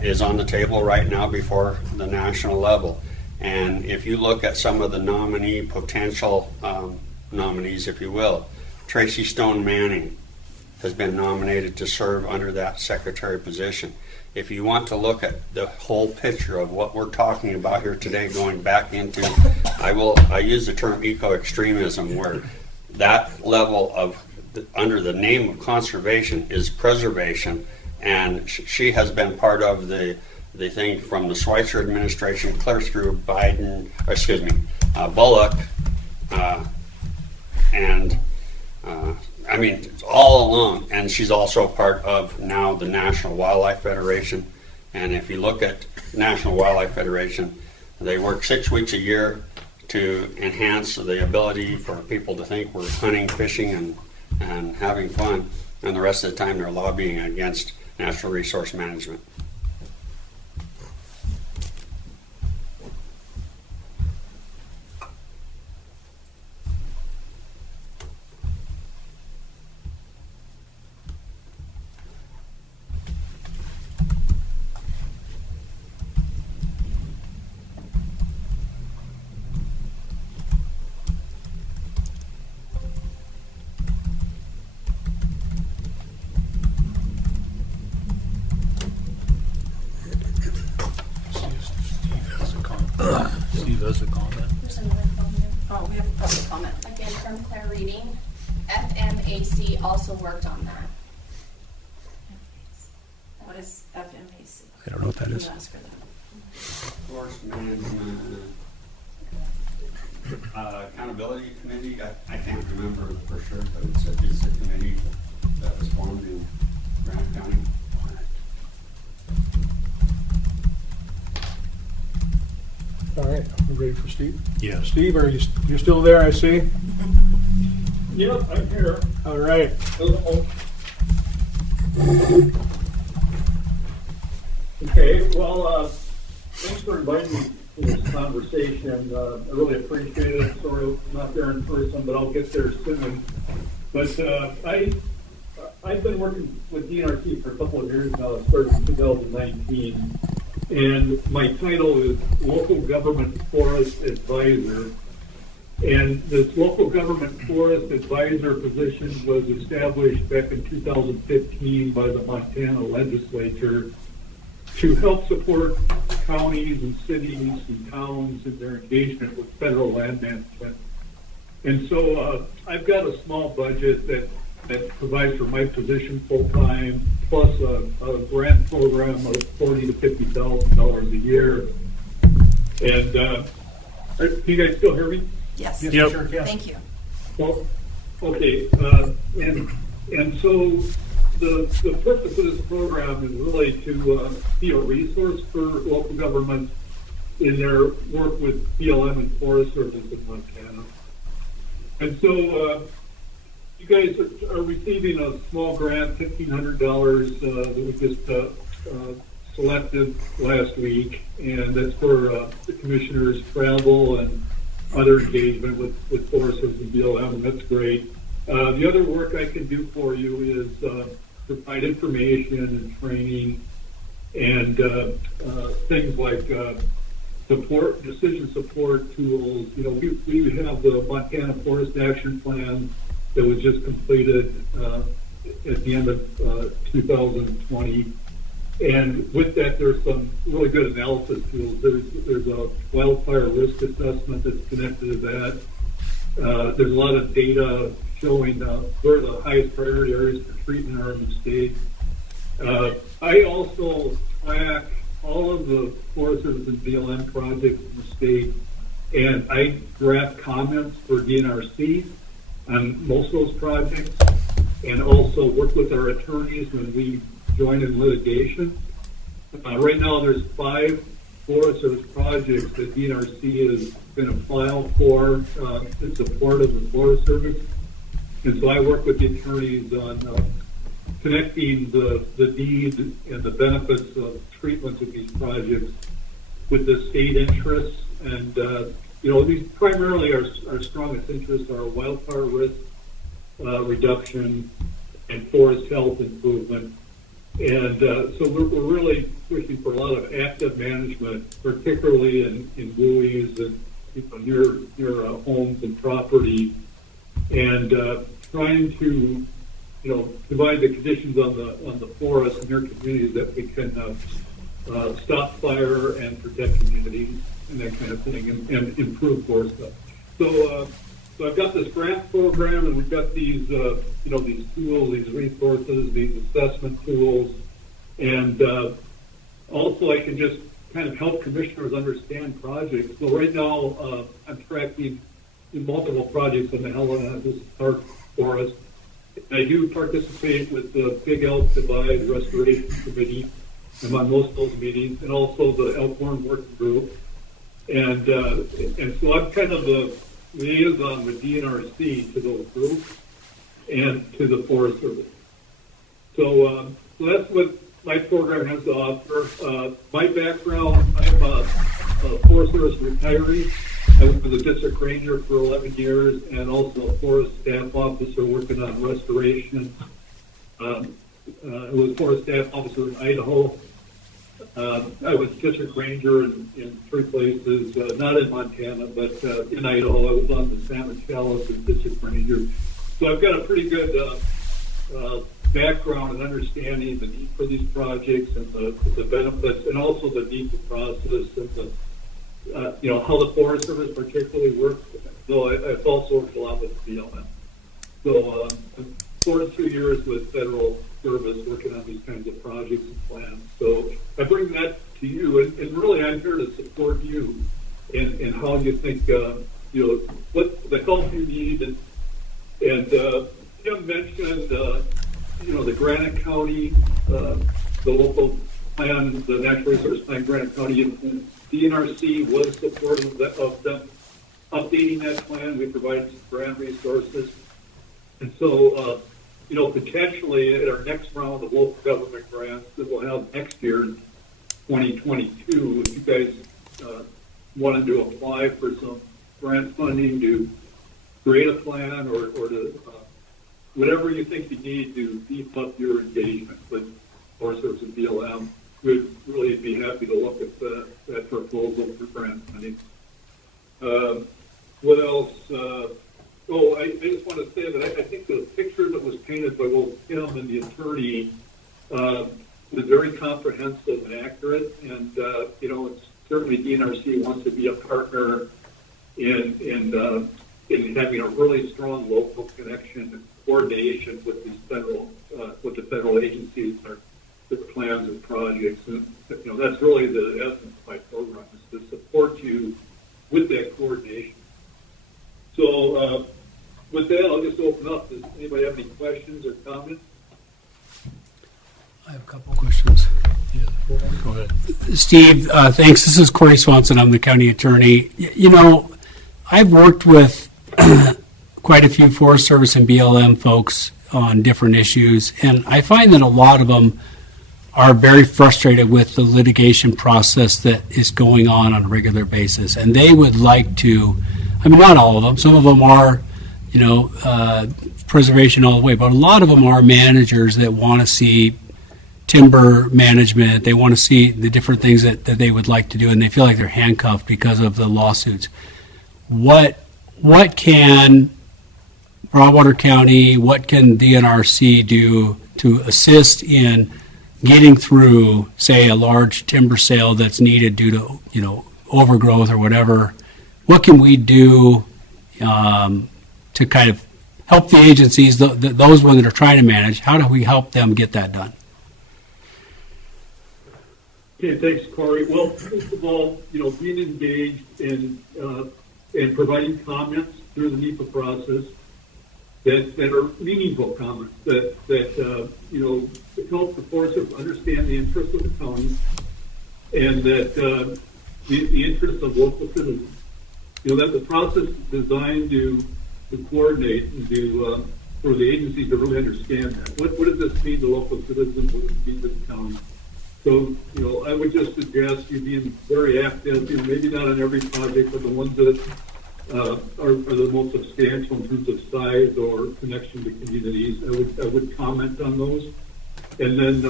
is on the table right now before the national level. And if you look at some of the potential nominees, if you will, Tracy Stone Manning has been nominated to serve under that secretary position. If you want to look at the whole picture of what we're talking about here today, going back into, I use the term eco-extremism, where that level of, under the name of conservation, is preservation, and she has been part of the thing from the Schweitzer administration clear through Bullock, and all along. And she's also part of now the National Wildlife Federation. And if you look at National Wildlife Federation, they work 6 weeks a year to enhance the ability for people to think we're hunting, fishing, and having fun. And the rest of the time they're lobbying against natural resource management. Steve has a comment. There's another comment. Oh, we have a public comment. Again, from Claire Reading, FMAC also worked on that. What is FMAC? I don't know what that is. You ask her that. Forest Management Accountability Committee. I can't remember for sure, but it's a committee that was formed in Grant County. All right, we ready for Steve? Yes. Steve, you're still there, I see? Yep, I'm here. All right. Okay, well, thanks for inviting me to this conversation. I really appreciate it. Sorry I'm not there in person, but I'll get there soon. But I've been working with DNRC for a couple of years now. It started in 2019. And my title is Local Government Forest Advisor. And this Local Government Forest Advisor position was established back in 2015 by the Montana legislature to help support counties and cities and towns in their engagement with federal land management. And so I've got a small budget that provides for my position full-time, plus a grant program of $40,000 to $50,000 a year. And can you guys still hear me? Yes. Yep. Sure, yeah. Thank you. Well, okay. And so the purpose of this program is really to be a resource for local governments in their work with BLM and Forest Service in Montana. And so you guys are receiving a small grant, $1,500 that we just selected last week, and that's for the commissioners' travel and other engagement with Forest Service and BLM, and that's great. The other work I can do for you is provide information and training and things like support, decision support tools. You know, we have the Montana Forest Action Plan that was just completed at the end of 2020. And with that, there's some really good analysis tools. There's a wildfire risk assessment that's connected to that. There's a lot of data showing where the highest priority areas for treatment are in the state. I also track all of the Forest Service and BLM projects in the state, and I draft comments for DNRC on most of those projects, and also work with our attorneys when we join in litigation. Right now, there's 5 Forest Service projects that DNRC is going to file for in support of the Forest Service. And so I work with the attorneys on connecting the need and the benefits of treatment of these projects with the state interests. And, you know, these primarily our strongest interests are wildfire risk reduction and forest health improvement. And so we're really pushing for a lot of active management, particularly in WUIs and near homes and property, and trying to, you know, provide the conditions on the forest and their communities that we can stop fire and protect communities and that kind of thing, and improve forest health. So I've got this grant program, and we've got these, you know, these tools, these resources, these assessment tools, and also I can just kind of help commissioners understand projects. So right now, I'm tracking multiple projects on the Helena Park Forest. I do participate with the Big Elk Divide Restoration Committee. I'm on most of those meetings, and also the Elkhorn Working Group. And so I'm kind of the liaison with DNRC to those groups and to the Forest Service. So that's what my program has to offer. My background, I'm a Forest Service retiree. I was a district ranger for 11 years and also a forest staff officer working on restoration. I was a forest staff officer in Idaho. I was district ranger in 3 places, not in Montana, but in Idaho. I was on the Salmon Chalice as district ranger. So I've got a pretty good background and understanding the need for these projects and the benefits, and also the NEPA process and the you know, how the Forest Service particularly works. Though I've also worked a lot with BLM. So 42 years with federal service working on these kinds of projects and plans. So I bring that to you, and really I'm here to support you in how you think, you know, what the help you need. And Tim mentioned, you know, the Granite County, the local plan, the Natural Resource Plan, Granite County, and DNRC was supportive of them updating that plan. We provided some grant resources. And so, you know, potentially at our next round of local government grants that we'll have next year in 2022, if you guys wanted to apply for some grant funding to create a plan or to whatever you think you need to beef up your engagement with Forest Service and BLM, we'd really be happy to look at that proposal for grant funding. What else? I just want to say that I think the picture that was painted by both Tim and the attorney was very comprehensive and accurate. And, you know, it's certainly DNRC wants to be a partner in having a really strong local connection and coordination with these with the federal agencies and their plans and projects. And, you know, that's really the essence of my program, is to support you with that coordination. So with that, I'll just open up. Does anybody have any questions or comments? I have a couple questions. Yeah, go ahead. Steve, thanks. This is Corey Swanson. I'm the county attorney. You know, I've worked with quite a few Forest Service and BLM folks on different issues, and I find that a lot of them are very frustrated with the litigation process that is going on a regular basis. And they would like to, I mean, not all of them, some of them are, preservation all the way, but a lot of them are managers that want to see timber management. They want to see the different things that they would like to do, and they feel like they're handcuffed because of the lawsuits. What can Broadwater County, what can DNRC do to assist in getting through, say, a large timber sale that's needed due to overgrowth or whatever? What can we do to kind of help the agencies, those ones that are trying to manage? How do we help them get that done? Okay, thanks, Corey. Well, first of all, being engaged in and providing comments through the NEPA process that are meaningful comments that help the Forest Service understand the interests of the county and that the interests of local citizens. That the process is designed to coordinate and for the agency to really understand that. What does this mean to local citizens? What does it mean to the county? So, I would just suggest you being very active, maybe not on every project, but the ones that are the most substantial in terms of size or connection to communities. I would comment on those. And then,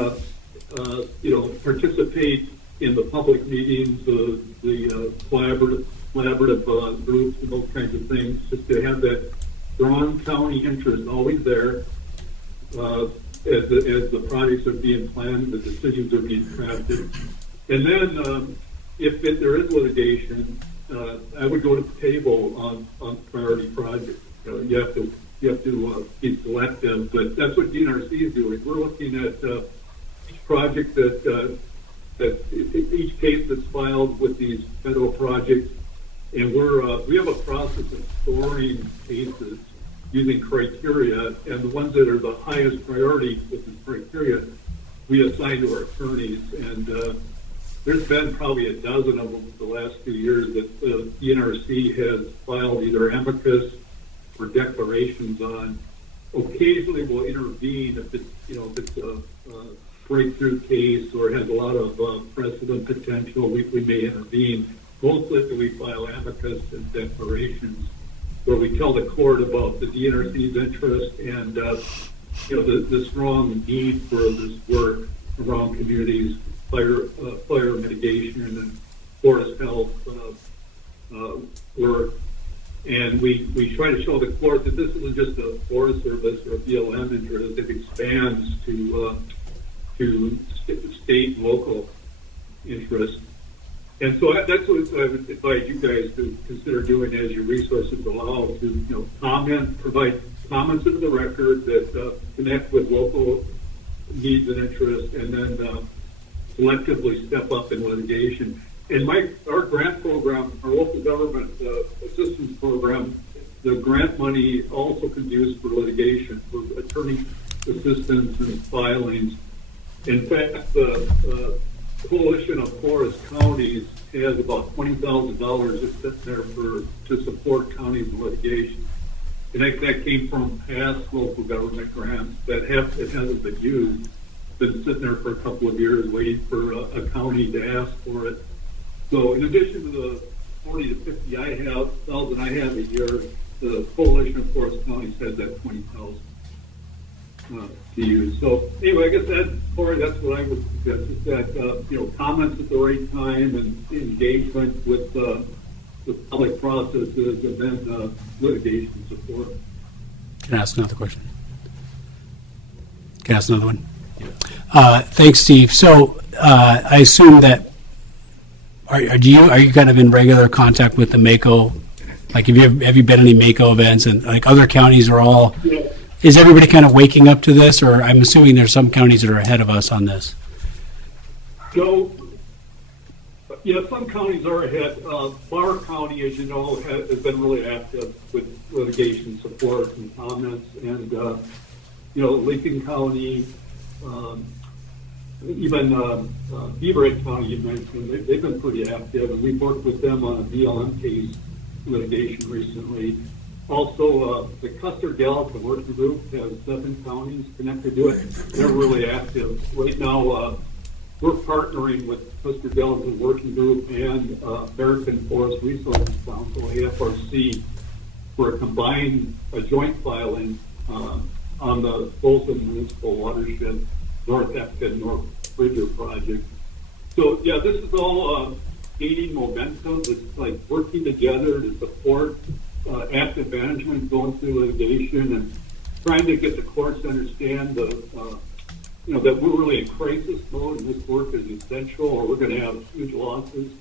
participate in the public meetings, the collaborative groups and those kinds of things, just to have that strong county interest always there as the projects are being planned, the decisions are being crafted. And then if there is litigation, I would go to the table on priority projects. You have to be selective, but that's what DNRC is doing. We're looking at each project that each case that's filed with these federal projects, and we have a process of scoring cases using criteria, and the ones that are the highest priority with the criteria, we assign to our attorneys. And there's been probably a dozen of them the last few years that the DNRC has filed either amicus or declarations on. Occasionally we'll intervene if it's a breakthrough case or has a lot of precedent potential. We may intervene. Mostly we file amicus and declarations where we tell the court about the DNRC's interest and the strong need for this work around communities, fire mitigation and forest health work. And we try to show the court that this isn't just a Forest Service or a BLM interest. It expands to state and local interests. And so that's what I would advise you guys to consider doing as your resources allow, to provide comments into the record that connect with local needs and interests, and then selectively step up in litigation. And our grant program, our local government assistance program, the grant money also can be used for litigation, for attorney assistance and filings. In fact, the Coalition of Forest Counties has about $20,000 that's sitting there to support counties in litigation. And that came from past local government grants that hasn't been used. Been sitting there for a couple of years waiting for a county to ask for it. So in addition to the 40 to 50 thousand I have a year, the Coalition of Forest Counties has that 20,000 to use. So anyway, I guess that's what I would suggest, is that comments at the right time and engagement with public processes, and then litigation support. Can I ask another question? Can I ask another one? Thanks, Steve. So I assume that are you kind of in regular contact with the MACO? Like, have you been to any MACO events, and like other counties are all? Yeah. Is everybody kind of waking up to this, or I'm assuming there's some counties that are ahead of us on this? So, some counties are ahead. Barr County, as you know, has been really active with litigation support and comments, and Lincoln County, even Beaverhead County, you mentioned, they've been pretty active, and we've worked with them on a BLM case litigation recently. Also, the Custer-Gallatin Working Group has 7 counties connected to it. They're really active. Right now, we're partnering with Custer-Gallatin Working Group and American Forest Resources Council, AFRC, for a joint filing on the Folsom Municipal Watershed North Epton North Bridger project. So yeah, this is all gaining momentum. It's like working together to support active management going through litigation and trying to get the courts to understand that we're really in crisis mode and this work is essential, or we're going to have huge losses.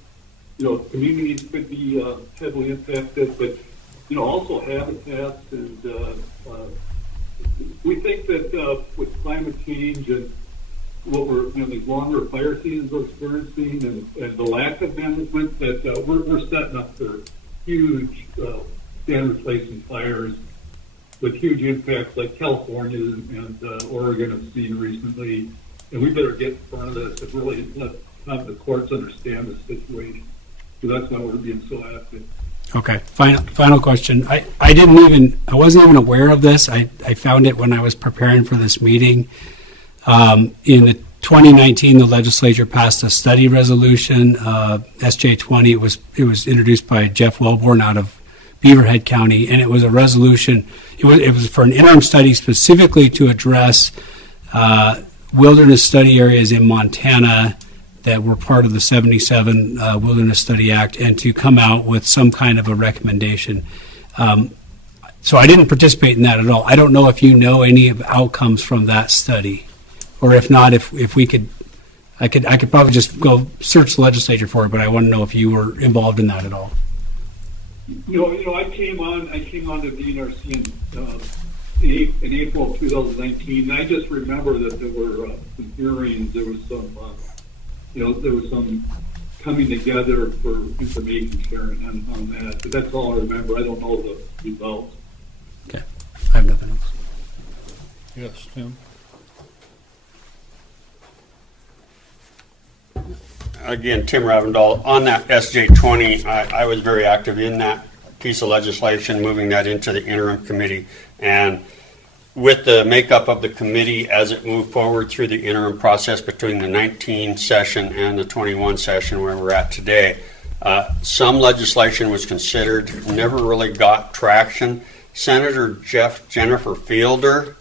Communities could be heavily impacted, but also habitats, and we think that with climate change and what we're these longer fire seasons we're experiencing and the lack of management, that we're setting up for huge dam replacing fires with huge impacts like California and Oregon have seen recently, and we better get in front of this and really have the courts understand the situation. So that's why we're being so active. Okay, final question. I wasn't even aware of this. I found it when I was preparing for this meeting. In the 2019, the legislature passed a study resolution, SJ20. It was introduced by Jeff Wellborn out of Beaverhead County, and it was a resolution. It was for an interim study specifically to address wilderness study areas in Montana that were part of the 77 Wilderness Study Act, and to come out with some kind of a recommendation. So I didn't participate in that at all. I don't know if you know any of outcomes from that study, or if not, if we could, I could probably just go search the legislature for it. But I want to know if you were involved in that at all. I came on to the NRC in April of 2019. And I just remember that there were some hearings. There was some coming together for information sharing on that. But that's all I remember. I don't know the results. Okay, I have nothing else. Yes, Tim? Again, Tim Ravendall. On that SJ20, I was very active in that piece of legislation, moving that into the interim committee. And with the makeup of the committee as it moved forward through the interim process between the 19 session and the 21 session where we're at today, some legislation was considered, never really got traction. Senator Jennifer Fielder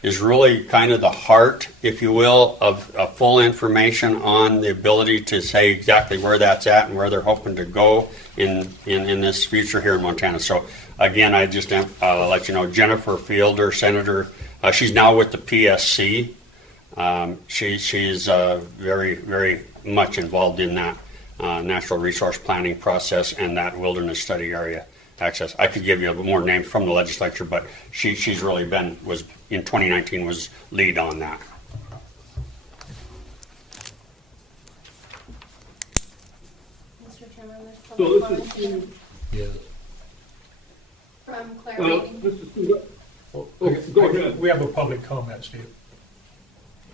is really kind of the heart, if you will, of full information on the ability to say exactly where that's at and where they're hoping to go in this future here in Montana. So again, I just let you know, Jennifer Fielder, Senator, she's now with the PSC. She's very, very much involved in that natural resource planning process and that wilderness study area access. I could give you more names from the legislature, but she's really was in 2019 was lead on that. Mr. Chairman, there's So public this comment is Yeah. from Claire Reading. this is go ahead. We have a public comment, Steve.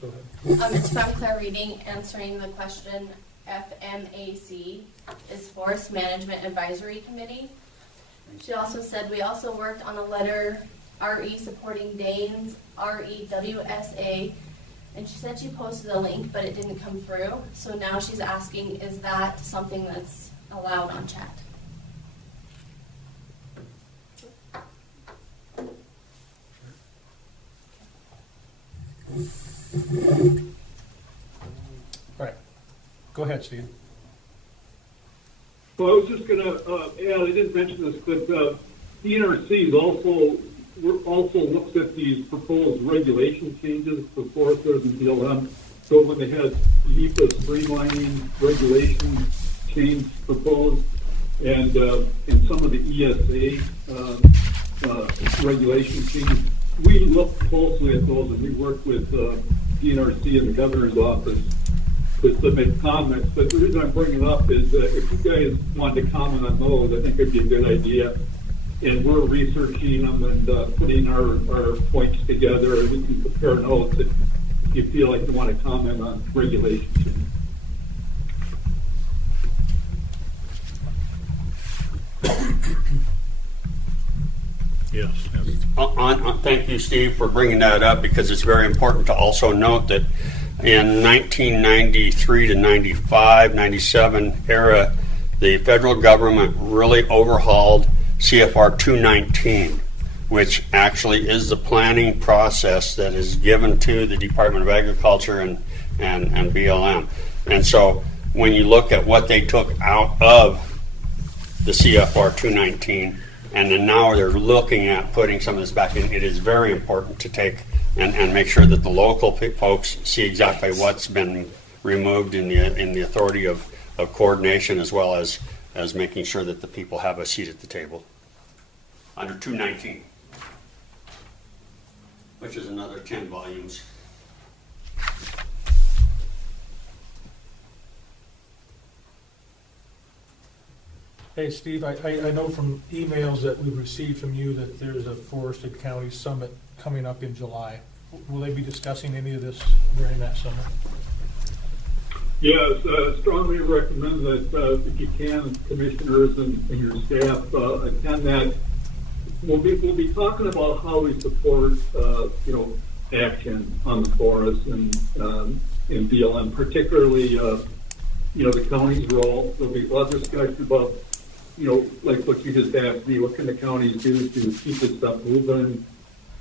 Go ahead. It's from Claire Reading answering the question. FMAC is Forest Management Advisory Committee. She also said we also worked on a letter, RE supporting Danes, REWSA, and she said she posted a link, but it didn't come through. So now she's asking, is that something that's allowed on chat? All right. Go ahead, Steve. Well, I was just going to add, I didn't mention this, but the NRC also looks at these proposed regulation changes for foresters and BLM. So when they had NEPA streamlining regulation change proposed, and some of the ESA regulation changes, we looked closely at those, and we worked with the NRC and the governor's office to submit comments. But the reason I'm bringing it up is if you guys want to comment on those, I think it'd be a good idea. And we're researching them and putting our points together, and we can compare notes if you feel like you want to comment on regulations. Yes. Thank you, Steve, for bringing that up, because it's very important to also note that in 1993 to 95, 97 era, the federal government really overhauled CFR 219, which actually is the planning process that is given to the Department of Agriculture and BLM. And so when you look at what they took out of the CFR 219, and then now they're looking at putting some of this back in, it is very important to take and make sure that the local folks see exactly what's been removed in the authority of coordination, as well as making sure that the people have a seat at the table. Under 219, which is another 10 volumes. Hey, Steve, I know from emails that we've received from you that there's a Forested County Summit coming up in July. Will they be discussing any of this during that summit? Yes, strongly recommend that if you can, commissioners and your staff attend that. We'll be talking about how we support action on the forest and in BLM, particularly the county's role. There'll be a lot of discussion about like what you just asked me, what can the counties do to keep this stuff moving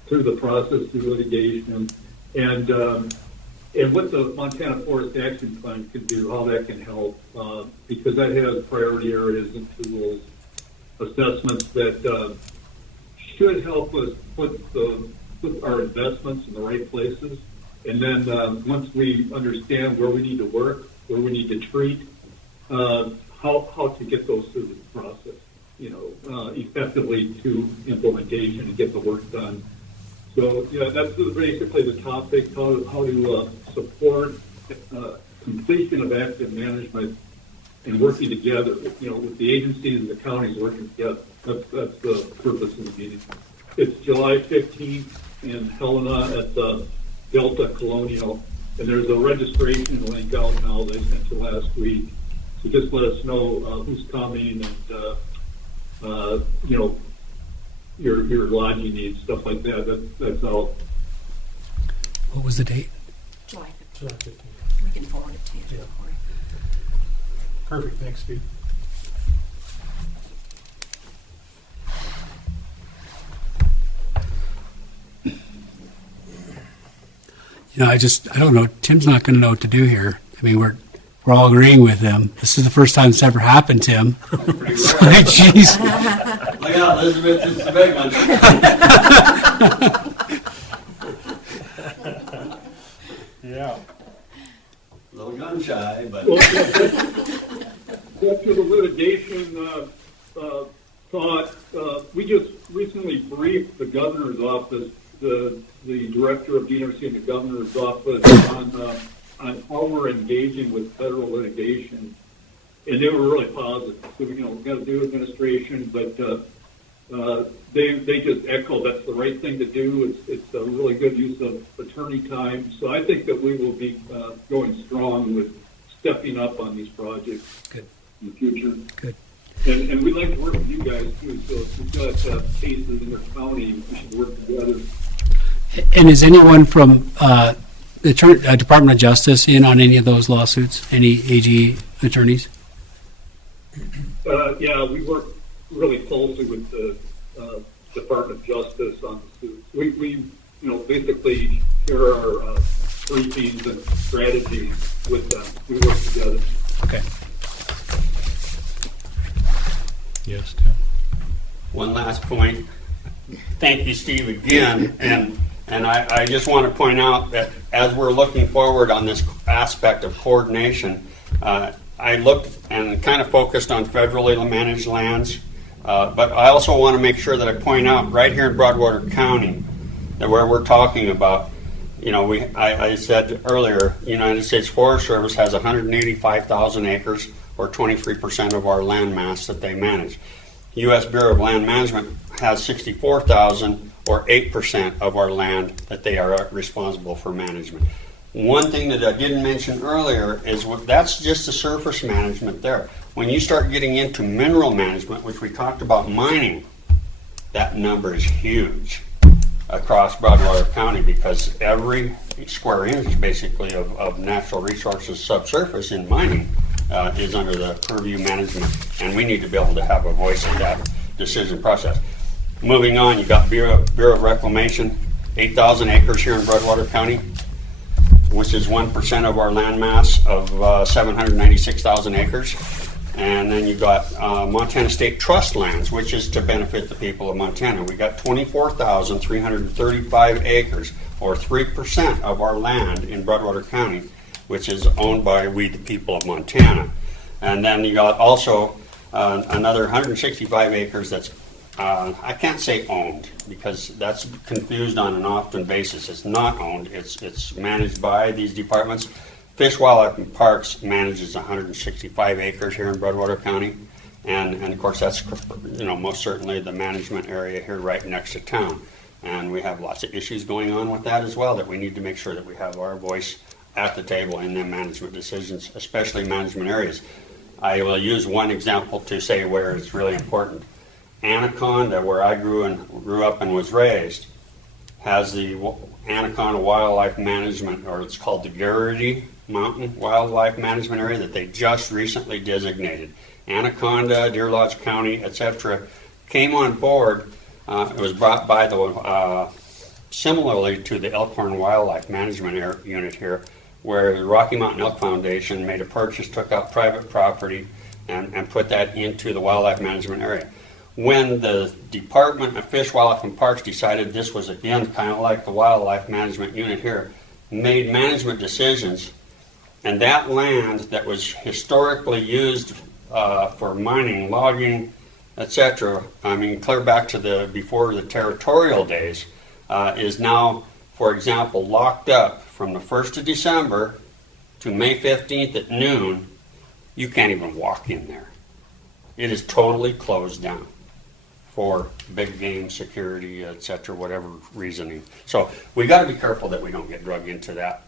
through the process, through litigation, and what the Montana Forest Action Plan can do, how that can help, because that has priority areas and tools, assessments that should help us put our investments in the right places. And then once we understand where we need to work, where we need to treat, how to get those through the process, effectively to implementation and get the work done. So, that's basically the topic, how to support completion of active management and working together, with the agencies and the counties working together. That's the purpose of the meeting. It's July 15th in Helena at the Delta Colonial, and there's a registration link out now they sent you last week. So just let us know who's coming and, your lodging needs, stuff like that. That's all. What was the date? July 15th. July 15th. We can forward it to you. Yeah. Perfect, thanks, Steve. I don't know. Tim's not going to know what to do here. I mean, we're all agreeing with him. This is the first time it's ever happened, Tim. Jeez. Look out, Elizabeth, it's the big one. Yeah. A little gun shy, but. Well, after the litigation thought, we just recently briefed the governor's office, the director of DNRC and the governor's office on how we're engaging with federal litigation, and they were really positive. So we've got a new administration, but they just echoed that's the right thing to do. It's a really good use of attorney time. So I think that we will be going strong with stepping up on these projects. Good. In the future. Good. And we'd like to work with you guys too. So if we've got cases in the county, we should work together. And is anyone from the Department of Justice in on any of those lawsuits? Any AG attorneys? Yeah, we work really closely with the Department of Justice on the suits. We basically share our briefings and strategies with them. We work together. Okay. Yes, Tim. One last point. Thank you, Steve, again. And I just want to point out that as we're looking forward on this aspect of coordination, I looked and kind of focused on federally managed lands, but I also want to make sure that I point out right here in Broadwater County that where we're talking about, I said earlier, United States Forest Service has 185,000 acres, or 23% of our land mass that they manage. U.S. Bureau of Land Management has 64,000, or 8% of our land that they are responsible for management. One thing that I didn't mention earlier is that's just the surface management there. When you start getting into mineral management, which we talked about mining, that number is huge across Broadwater County, because every square inch basically of natural resources subsurface in mining is under the purview management, and we need to be able to have a voice in that decision process. Moving on, you got Bureau of Reclamation, 8,000 acres here in Broadwater County, which is 1% of our land mass of 796,000 acres. And then you got Montana State Trust lands, which is to benefit the people of Montana. We got 24,335 acres, or 3% of our land in Broadwater County, which is owned by we, the people of Montana. And then you got also another 165 acres that's, I can't say owned, because that's confused on an often basis. It's not owned, it's managed by these departments. Fish, Wildlife, and Parks manages 165 acres here in Broadwater County, and of course that's, you know, most certainly the management area here right next to town. And we have lots of issues going on with that as well, that we need to make sure that we have our voice at the table in the management decisions, especially management areas. I will use one example to say where it's really important. Anaconda, where I grew up and was raised, has the Anaconda Wildlife Management, or it's called the Garrity Mountain Wildlife Management Area, that they just recently designated. Anaconda, Deer Lodge County, etc., came on board. It was brought by the similarly to the Elkhorn Wildlife Management Unit here, where the Rocky Mountain Elk Foundation made a purchase, took out private property, and put that into the wildlife management area. When the Department of Fish, Wildlife, and Parks decided this was, again, kind of like the wildlife management unit here, made management decisions, and that land that was historically used for mining, logging, etc., I mean, clear back to before the territorial days, is now, for example, locked up from the 1st of December to May 15th at noon. You can't even walk in there. It is totally closed down for big game security, etc., whatever reasoning. So we got to be careful that we don't get drug into that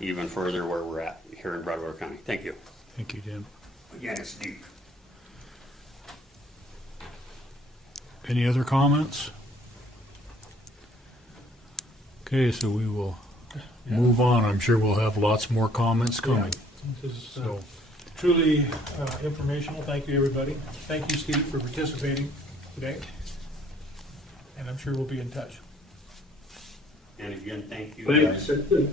even further where we're at here in Broadwater County. Thank you. Thank you, Jim. Again, it's deep. Any other comments? Okay, so we will move on. I'm sure we'll have lots more comments coming. This is So, truly informational. Thank you, everybody. Thank you, Steve, for participating today. And I'm sure we'll be in touch. And again, thank you Thanks. guys.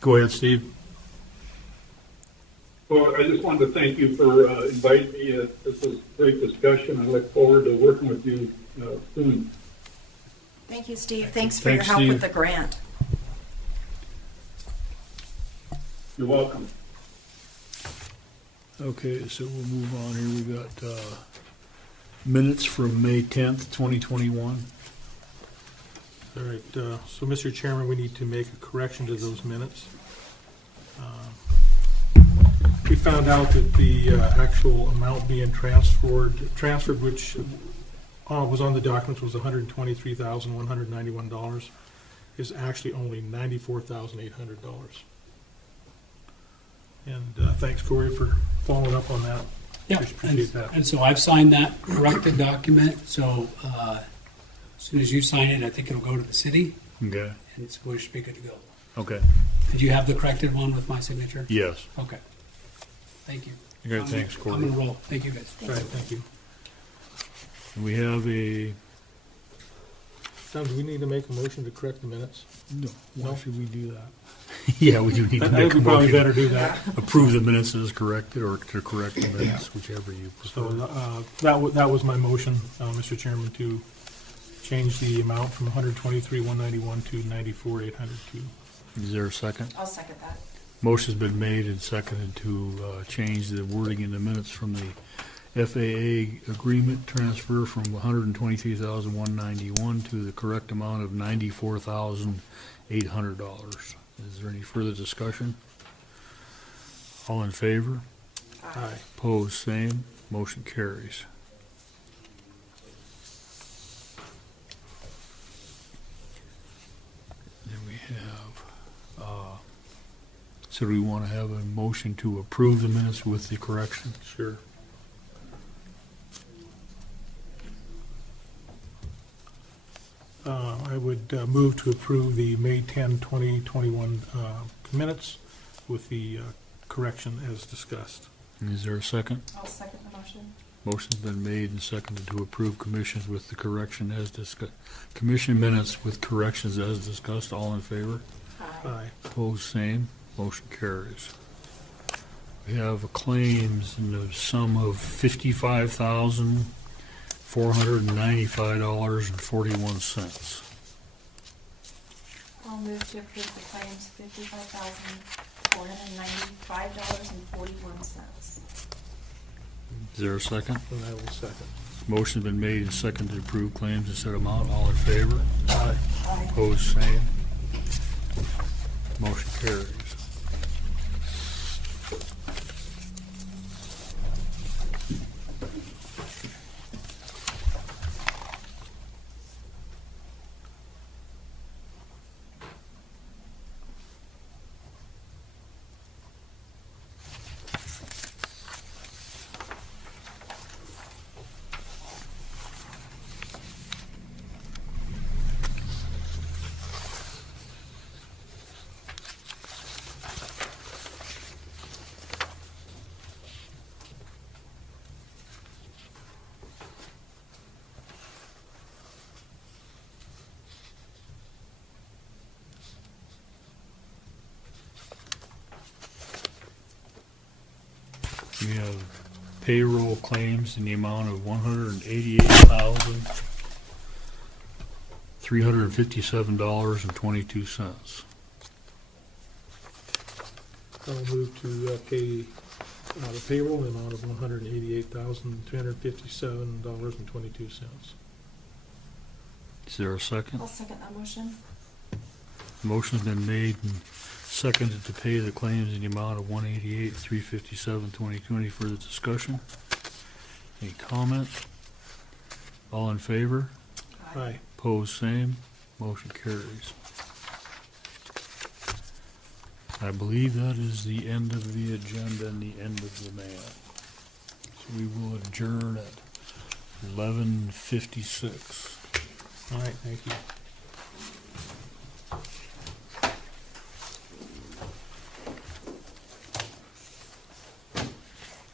go ahead, Steve. Well, I just wanted to thank you for inviting me. This was a great discussion. I look forward to working with you soon. Thank you, Steve. Thanks for your Thanks, help Steve. with the grant. You're welcome. Okay, so we'll move on here. We got minutes from May 10th, 2021. All right, so Mr. Chairman, we need to make a correction to those minutes. We found out that the actual amount being transferred, which was on the documents, was $123,191, is actually only $94,800. And thanks, Corey, for following up on that. Yeah, Appreciate that. and so I've signed that corrected document, so as soon as you sign it, I think it'll go to the city, Okay. and so we should be good to go. Okay. Did you have the corrected one with my signature? Yes. Okay. Thank you. Okay, thanks, I'm Corey. gonna roll. Thank you, guys. All right, thank you. We have a, Tom, do we need to make a motion to correct the minutes? no, why No? should we do that? Yeah, we do need I to make think a we probably motion. better do that. Approve the minutes as corrected or to correct the minutes, whichever you So prefer. that was my motion, Mr. Chairman, to change the amount from $123,191 to $94,802. Is there a second? I'll second that. Motion's been made and seconded to change the wording in the minutes from the FAA agreement transfer from $123,191 to the correct amount of $94,800. Is there any further discussion? All in favor? Aye. Opposed, same. Motion carries. Then we have, so do we want to have a motion to approve the minutes with the correction? Sure. I would move to approve the May 10, 2021 minutes with the correction as discussed. Is there a second? I'll second the motion. Motion's been made and seconded to approve commissions with the correction as discussed. Commission minutes with corrections as discussed. All in favor? Aye. Opposed, same. Motion carries. We have claims in the sum of $55,495.41. I'll move to approve the claims $55,495.41. Is there a second? And I will second. Motion's been made and seconded to approve claims and set amount. All in favor? Aye. Opposed, same. Motion carries. We have payroll claims in the amount of $188,357.22. I'll move to pay the payroll in the amount of $188,357.22. Is there a second? I'll second that motion. Motion's been made and seconded to pay the claims in the amount of $188,357.20. Further discussion? Any comment? All in favor? Aye. Opposed, same. Motion carries. I believe that is the end of the agenda and the end of the mail. So we will adjourn at 11:56. All right, thank you.